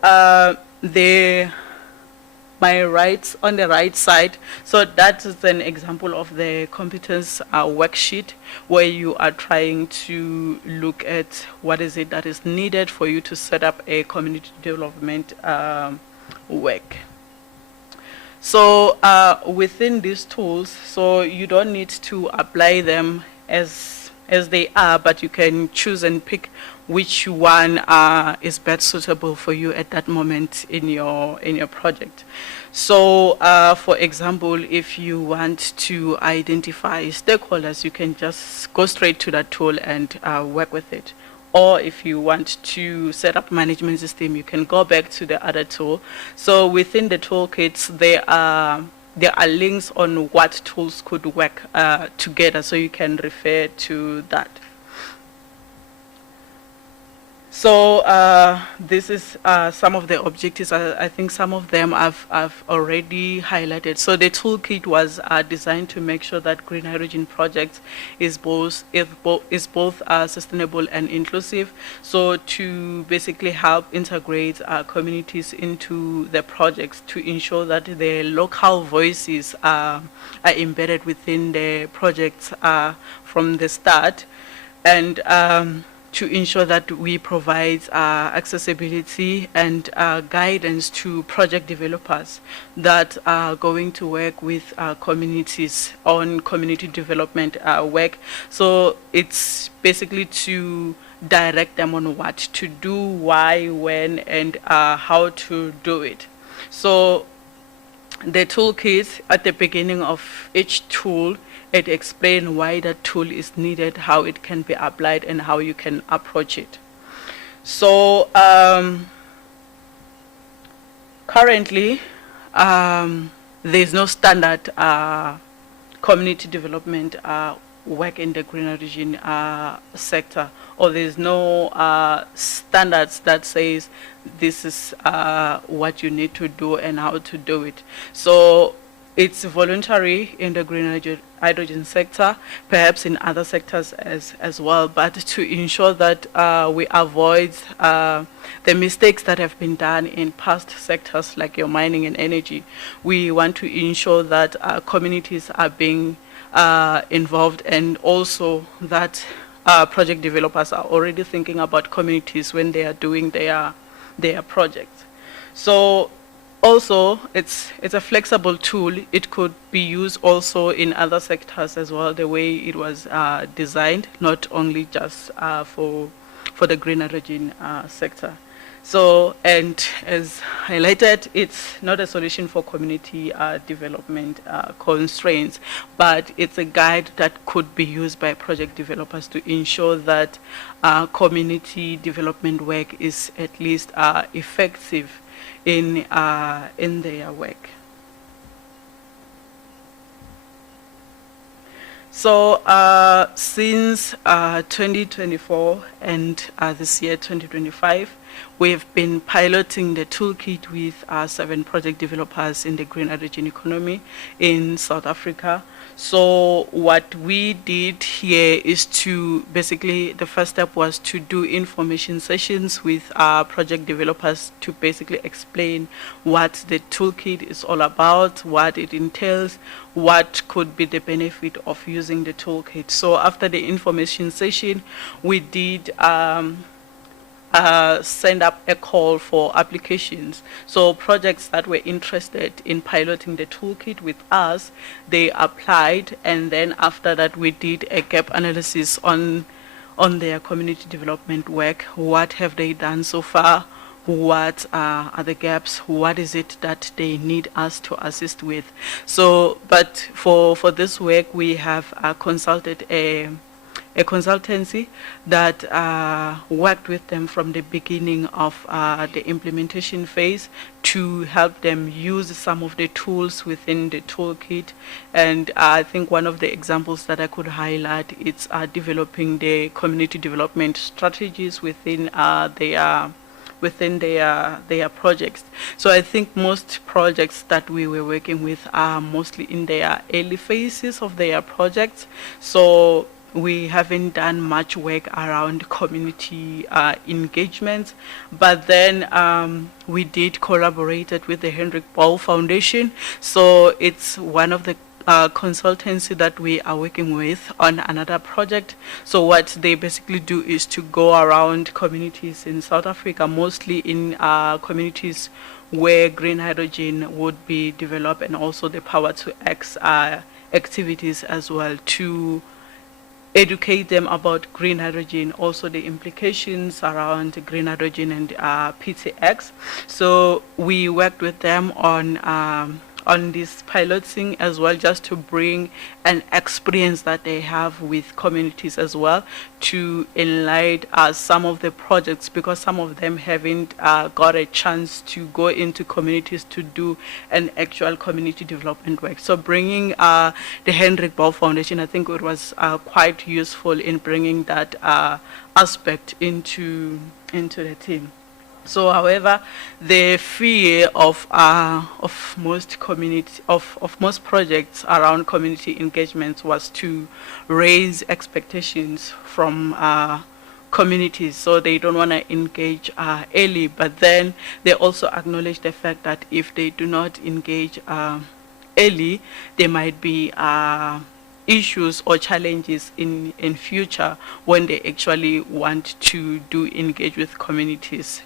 my rights on the right side, so that is an example of the competence worksheet, where you are trying to look at what is it that is needed for you to set up a community development work. So within these tools, so you don't need to apply them as they are, but you can choose and pick which one is best suitable for you at that moment in your project. So for example, if you want to identify stakeholders, you can just go straight to that tool and work with it. Or if you want to set up management system, you can go back to the other tool. So within the toolkits, there are links on what tools could work together, so you can refer to that. So this is some of the objectives. I think some of them I've already highlighted. So the toolkit was designed to make sure that green hydrogen projects is both sustainable and inclusive. So to basically help integrate communities into the projects to ensure that the local voices are embedded within the projects from the start, and to ensure that we provide accessibility and guidance to project developers that are going to work with communities on community development work. So it's basically to direct them on what to do, why, when, and how to do it. So the toolkit at the beginning of each tool, it explains why that tool is needed, how it can be applied, and how you can approach it. So currently, there's no standard community development work in the green hydrogen sector, or there's no standards that says this is what you need to do and how to do it. So it's voluntary in the green hydrogen sector, perhaps in other sectors as well, but to ensure that we avoid the mistakes that have been done in past sectors like your mining and energy, we want to ensure that communities are being involved, and also that project developers are already thinking about communities when they are doing their projects. So also, it's a flexible tool. It could be used also in other sectors as well, the way it was designed, not only just for the green hydrogen sector. So, and as highlighted, it's not a solution for community development constraints, but it's a guide that could be used by project developers to ensure that community development work is at least effective in their work. So since 2024 and this year 2025, we've been piloting the toolkit with 7 project developers in the green hydrogen economy in South Africa. So what we did here is to basically, the first step was to do information sessions with project developers to basically explain what the toolkit is all about, what it entails, what could be the benefit of using the toolkit. So after the information session, we did send up a call for applications. So projects that were interested in piloting the toolkit with us, they applied, and then after that we did a gap analysis on their community development work. What have they done so far? What are the gaps? What is it that they need us to assist with? So, but for this work, we have consulted a consultancy that worked with them from the beginning of the implementation phase to help them use some of the tools within the toolkit. And I think one of the examples that I could highlight is developing the community development strategies within their projects. So I think most projects that we were working with are mostly in their early phases of their projects. So we haven't done much work around community engagement, but then we did collaborate with the Hendrik Ball Foundation. So it's one of the consultancy that we are working with on another project. So what they basically do is to go around communities in South Africa, mostly in communities where green hydrogen would be developed, and also the power to X activities as well, to educate them about green hydrogen, also the implications around green hydrogen and PTX. So we worked with them on this piloting as well, just to bring an experience that they have with communities as well, to enlighten some of the projects, because some of them haven't got a chance to go into communities to do an actual community development work. So bringing the Hendrik Ball Foundation, I think it was quite useful in bringing that aspect into into the team. So, however, the fear of most community of most projects around community engagement was to raise expectations from communities, so they don't want to engage early. But then they also acknowledge the fact that if they do not engage early, there might be issues or challenges in future when they actually want to engage with communities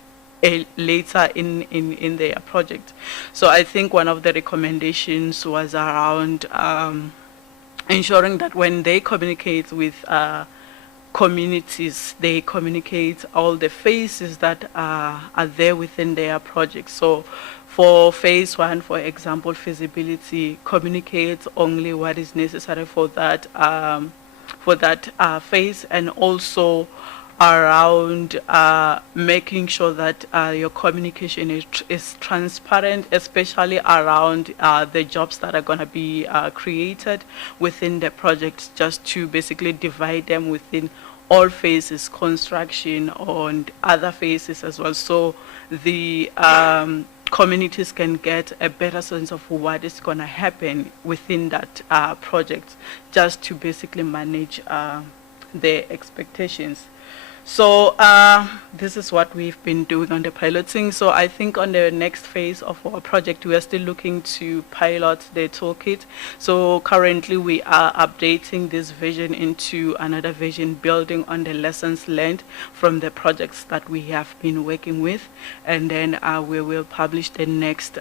later in their project. So I think one of the recommendations was around ensuring that when they communicate with communities, they communicate all the phases that are there within their project. So for phase 1, for example, feasibility, communicate only what is necessary for that phase, and also around making sure that your communication is transparent, especially around the jobs that are going to be created within the project, just to basically divide them within all phases, construction and other phases as well, so the communities can get a better sense of what is going to happen within that project, just to basically manage their expectations. So this is what we've been doing on the piloting. So I think on the next phase of our project, we are still looking to pilot the toolkit. So currently we are updating this vision into another vision, building on the lessons learned from the projects that we have been working with. And then we will publish the next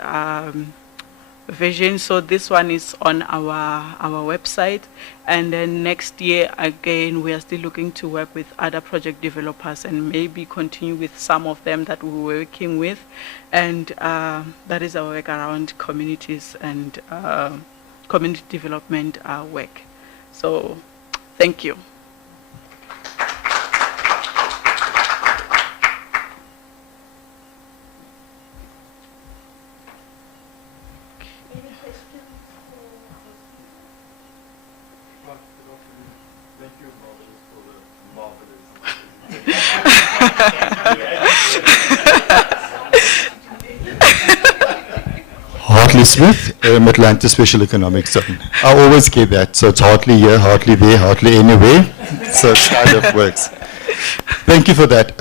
vision. So this one is on our website, and then next year again we are still looking to work with other project developers and maybe continue with some of them that we're working with, and that is our work around communities and community development work. So thank you. Hartley Smith, Atlanta Special Economic Zone. I always get that, so it's hardly here, hardly there, hardly anywhere. So it kind of works. Thank you for that.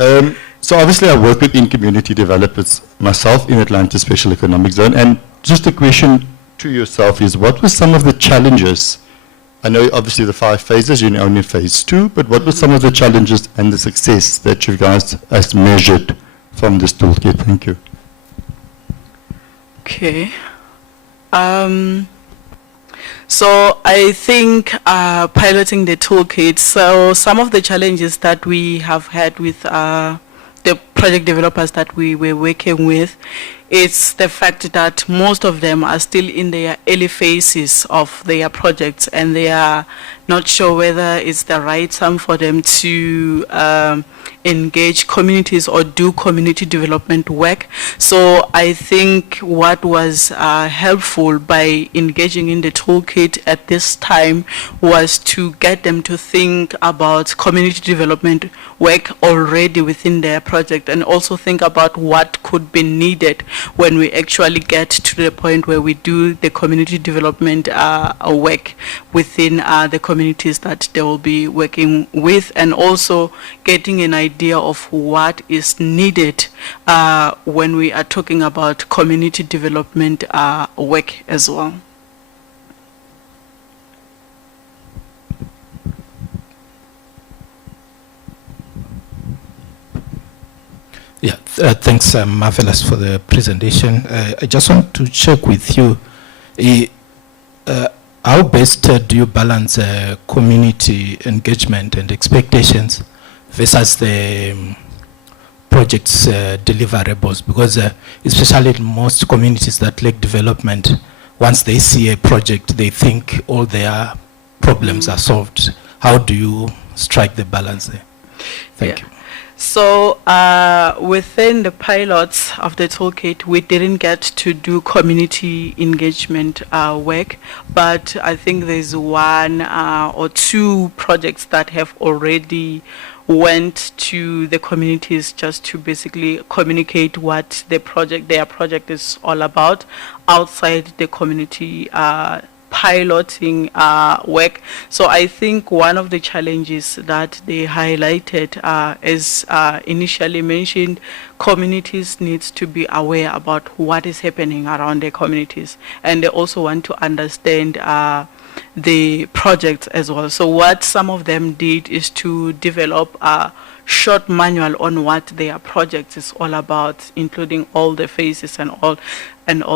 So obviously I work with in-community developers myself in Atlanta Special Economic Zone, and just a question to yourself is, what were some of the challenges? I know obviously the 5 phases, you're only in phase 2, but what were some of the challenges and the success that you guys has measured from this toolkit? Thank you. Okay. So I think piloting the toolkit, so some of the challenges that we have had with the project developers that we were working with, it's the fact that most of them are still in their early phases of their projects, and they are not sure whether it's the right time for them to engage communities or do community development work. So I think what was helpful by engaging in the toolkit at this time was to get them to think about community development work already within their project, and also think about what could be needed when we actually get to the point where we do the community development work within the communities that they will be working with, and also getting an idea of what is needed when we are talking about community development work as well. Yeah, thanks, Marvelous, for the presentation. I just want to check with you, how best do you balance community engagement and expectations versus the project's deliverables? Because especially in most communities that lack development, once they see a project, they think all their problems are solved. How do you strike the balance there? Thank you. So within the pilots of the toolkit, we didn't get to do community engagement work, but I think there's 1 or 2 projects that have already went to the communities just to basically communicate what their project is all about outside the community piloting work. So I think one of the challenges that they highlighted as initially mentioned, communities needs to be aware about what is happening around their communities, and they also want to understand the projects as well. So what some of them did is to develop a short manual on what their project is all about, including all the phases and all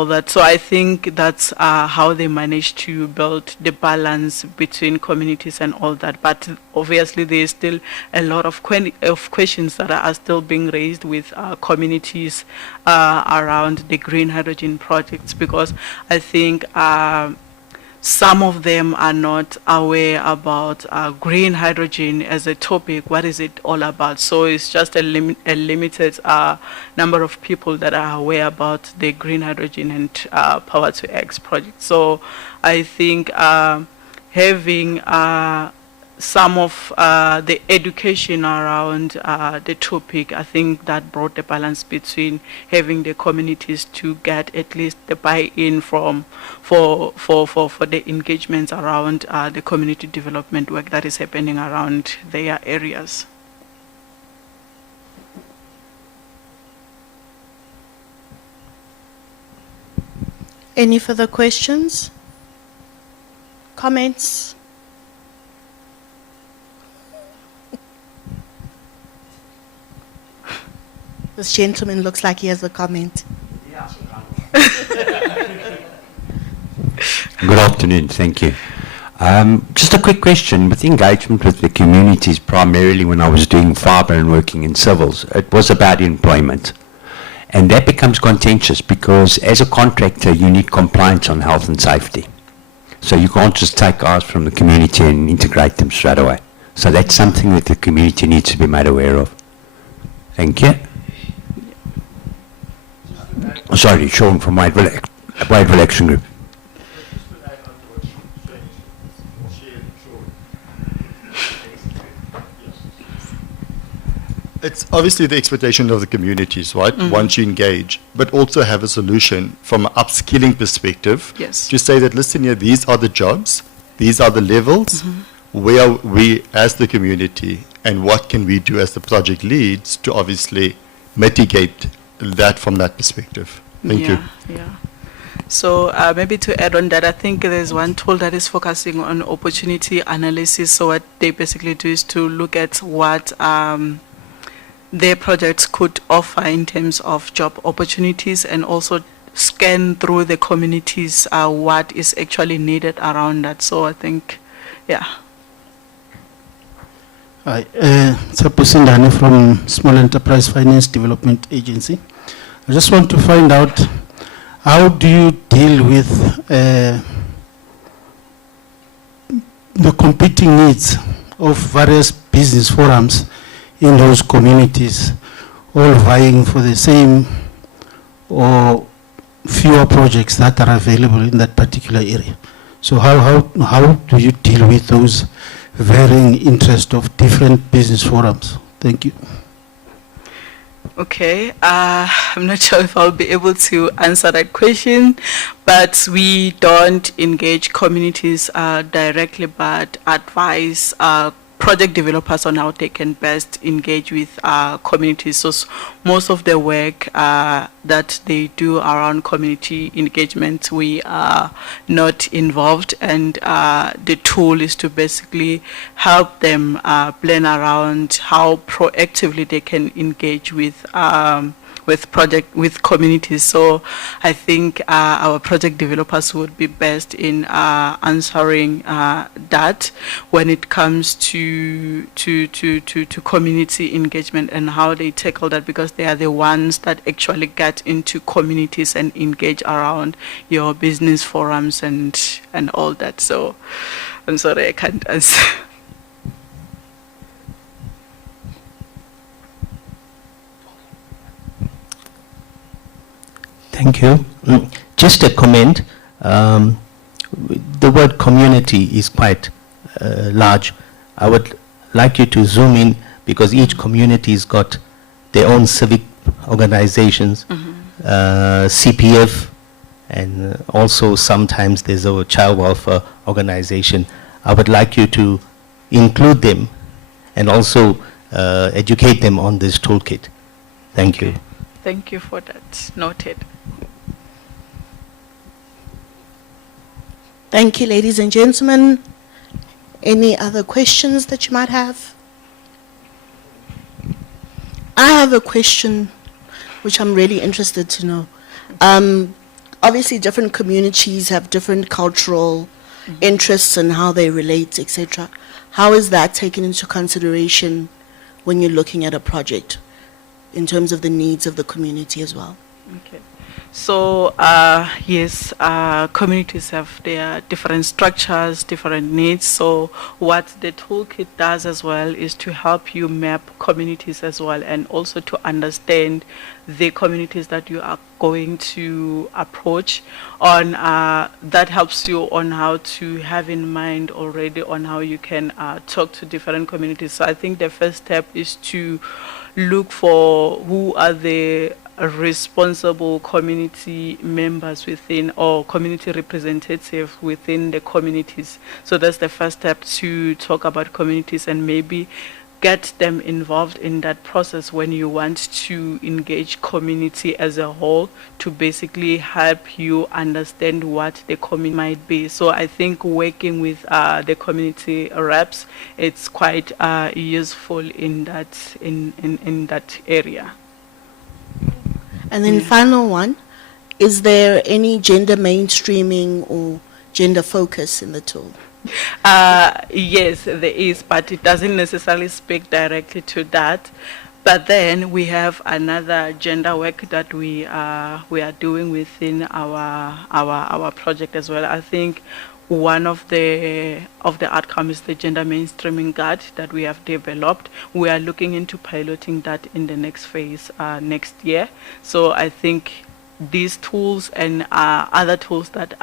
that. So I think that's how they managed to build the balance between communities and all that. But obviously there's still a lot of questions that are still being raised with communities around the green hydrogen projects, because I think some of them are not aware about green hydrogen as a topic. What is it all about? So it's just a limited number of people that are aware about the green hydrogen and Power to X project. So I think having some of the education around the topic, I think that brought the balance between having the communities to get at least the buy-in for the engagements around the community development work that is happening around their areas. Any further questions? Comments? This gentleman looks like he has a comment. Good afternoon, thank you. Just a quick question. With engagement with the communities, primarily when I was doing fibre and working in civils, it was about employment. And that becomes contentious because as a contractor, you need compliance on health and safety. So you can't just take guys from the community and integrate them straight away. So that's something that the community needs to be made aware of. Thank you. Sorry, Sean from Wadeville Action Group. It's obviously the expectation of the communities, right? Mm-hmm. Once you engage, but also have a solution from an upskilling perspective. Yes. To say that, listen here, these are the jobs, these are the levels, Mm-hmm. where are we as the community, and what can we do as the project leads to obviously mitigate that from that perspective. Thank you. Yeah. So maybe to add on that, I think there's one tool that is focusing on opportunity analysis. So what they basically do is to look at what their projects could offer in terms of job opportunities, and also scan through the communities what is actually needed around that. So I think, yeah. Hi, Sapusindane from Small Enterprise Finance Development Agency. I just want to find out, how do you deal with the competing needs of various business forums in those communities, all vying for the same or fewer projects that are available in that particular area? So how do you deal with those varying interests of different business forums? Thank you. Okay, I'm not sure if I'll be able to answer that question, but we don't engage communities directly, but advise project developers on how they can best engage with communities. So most of the work that they do around community engagement, we are not involved, and the tool is to basically help them plan around how proactively they can engage with communities. So I think our project developers would be best in answering that when it comes to community engagement and how they tackle that, because they are the ones that actually get into communities and engage around your business forums and all that. So I'm sorry, I can't answer. Thank you. Just a comment. The word community is quite large. I would like you to zoom in because each community's got their own civic organizations, CPF, and also sometimes there's a child welfare organization. I would like you to include them and also educate them on this toolkit. Thank you. Thank you for that. Noted. Thank you, ladies and gentlemen. Any other questions that you might have? I have a question which I'm really interested to know. Obviously, different communities have different cultural interests and how they relate, etc. How is that taken into consideration when you're looking at a project in terms of the needs of the community as well? Okay. So, yes, communities have their different structures, different needs. So what the toolkit does as well is to help you map communities as well, and also to understand the communities that you are going to approach on. That helps you on how to have in mind already on how you can talk to different communities. So I think the first step is to look for who are the responsible community members within, or community representative within the communities. So that's the first step, to talk about communities and maybe get them involved in that process when you want to engage community as a whole, to basically help you understand what the community might be. So I think working with the community reps, it's quite useful in that area. And then final one, is there any gender mainstreaming or gender focus in the tool? Yes, there is, but it doesn't necessarily speak directly to that. But then we have another gender work that we are doing within our project as well. I think one of the outcomes is the gender mainstreaming guide that we have developed. We are looking into piloting that in the next phase next year. So I think these tools and other tools that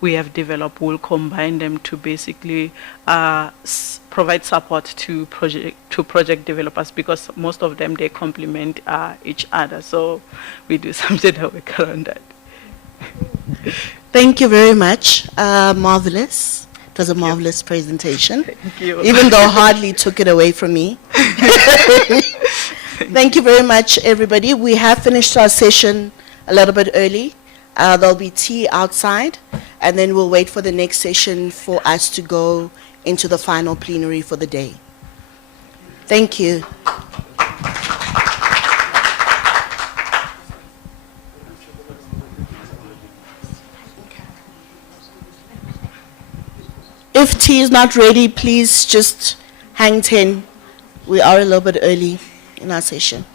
we have developed will combine them to basically provide support to project developers, because most of them, they complement each other. So we do some gender work around that. Thank you very much. Marvelous. It was a marvelous presentation. Thank you. Even though hardly took it away from me. Thank you very much, everybody. We have finished our session a little bit early. There'll be tea outside, and then we'll wait for the next session for us to go into the final plenary for the day. Thank you. If tea is not ready, please just hang 10. We are a little bit early in our session.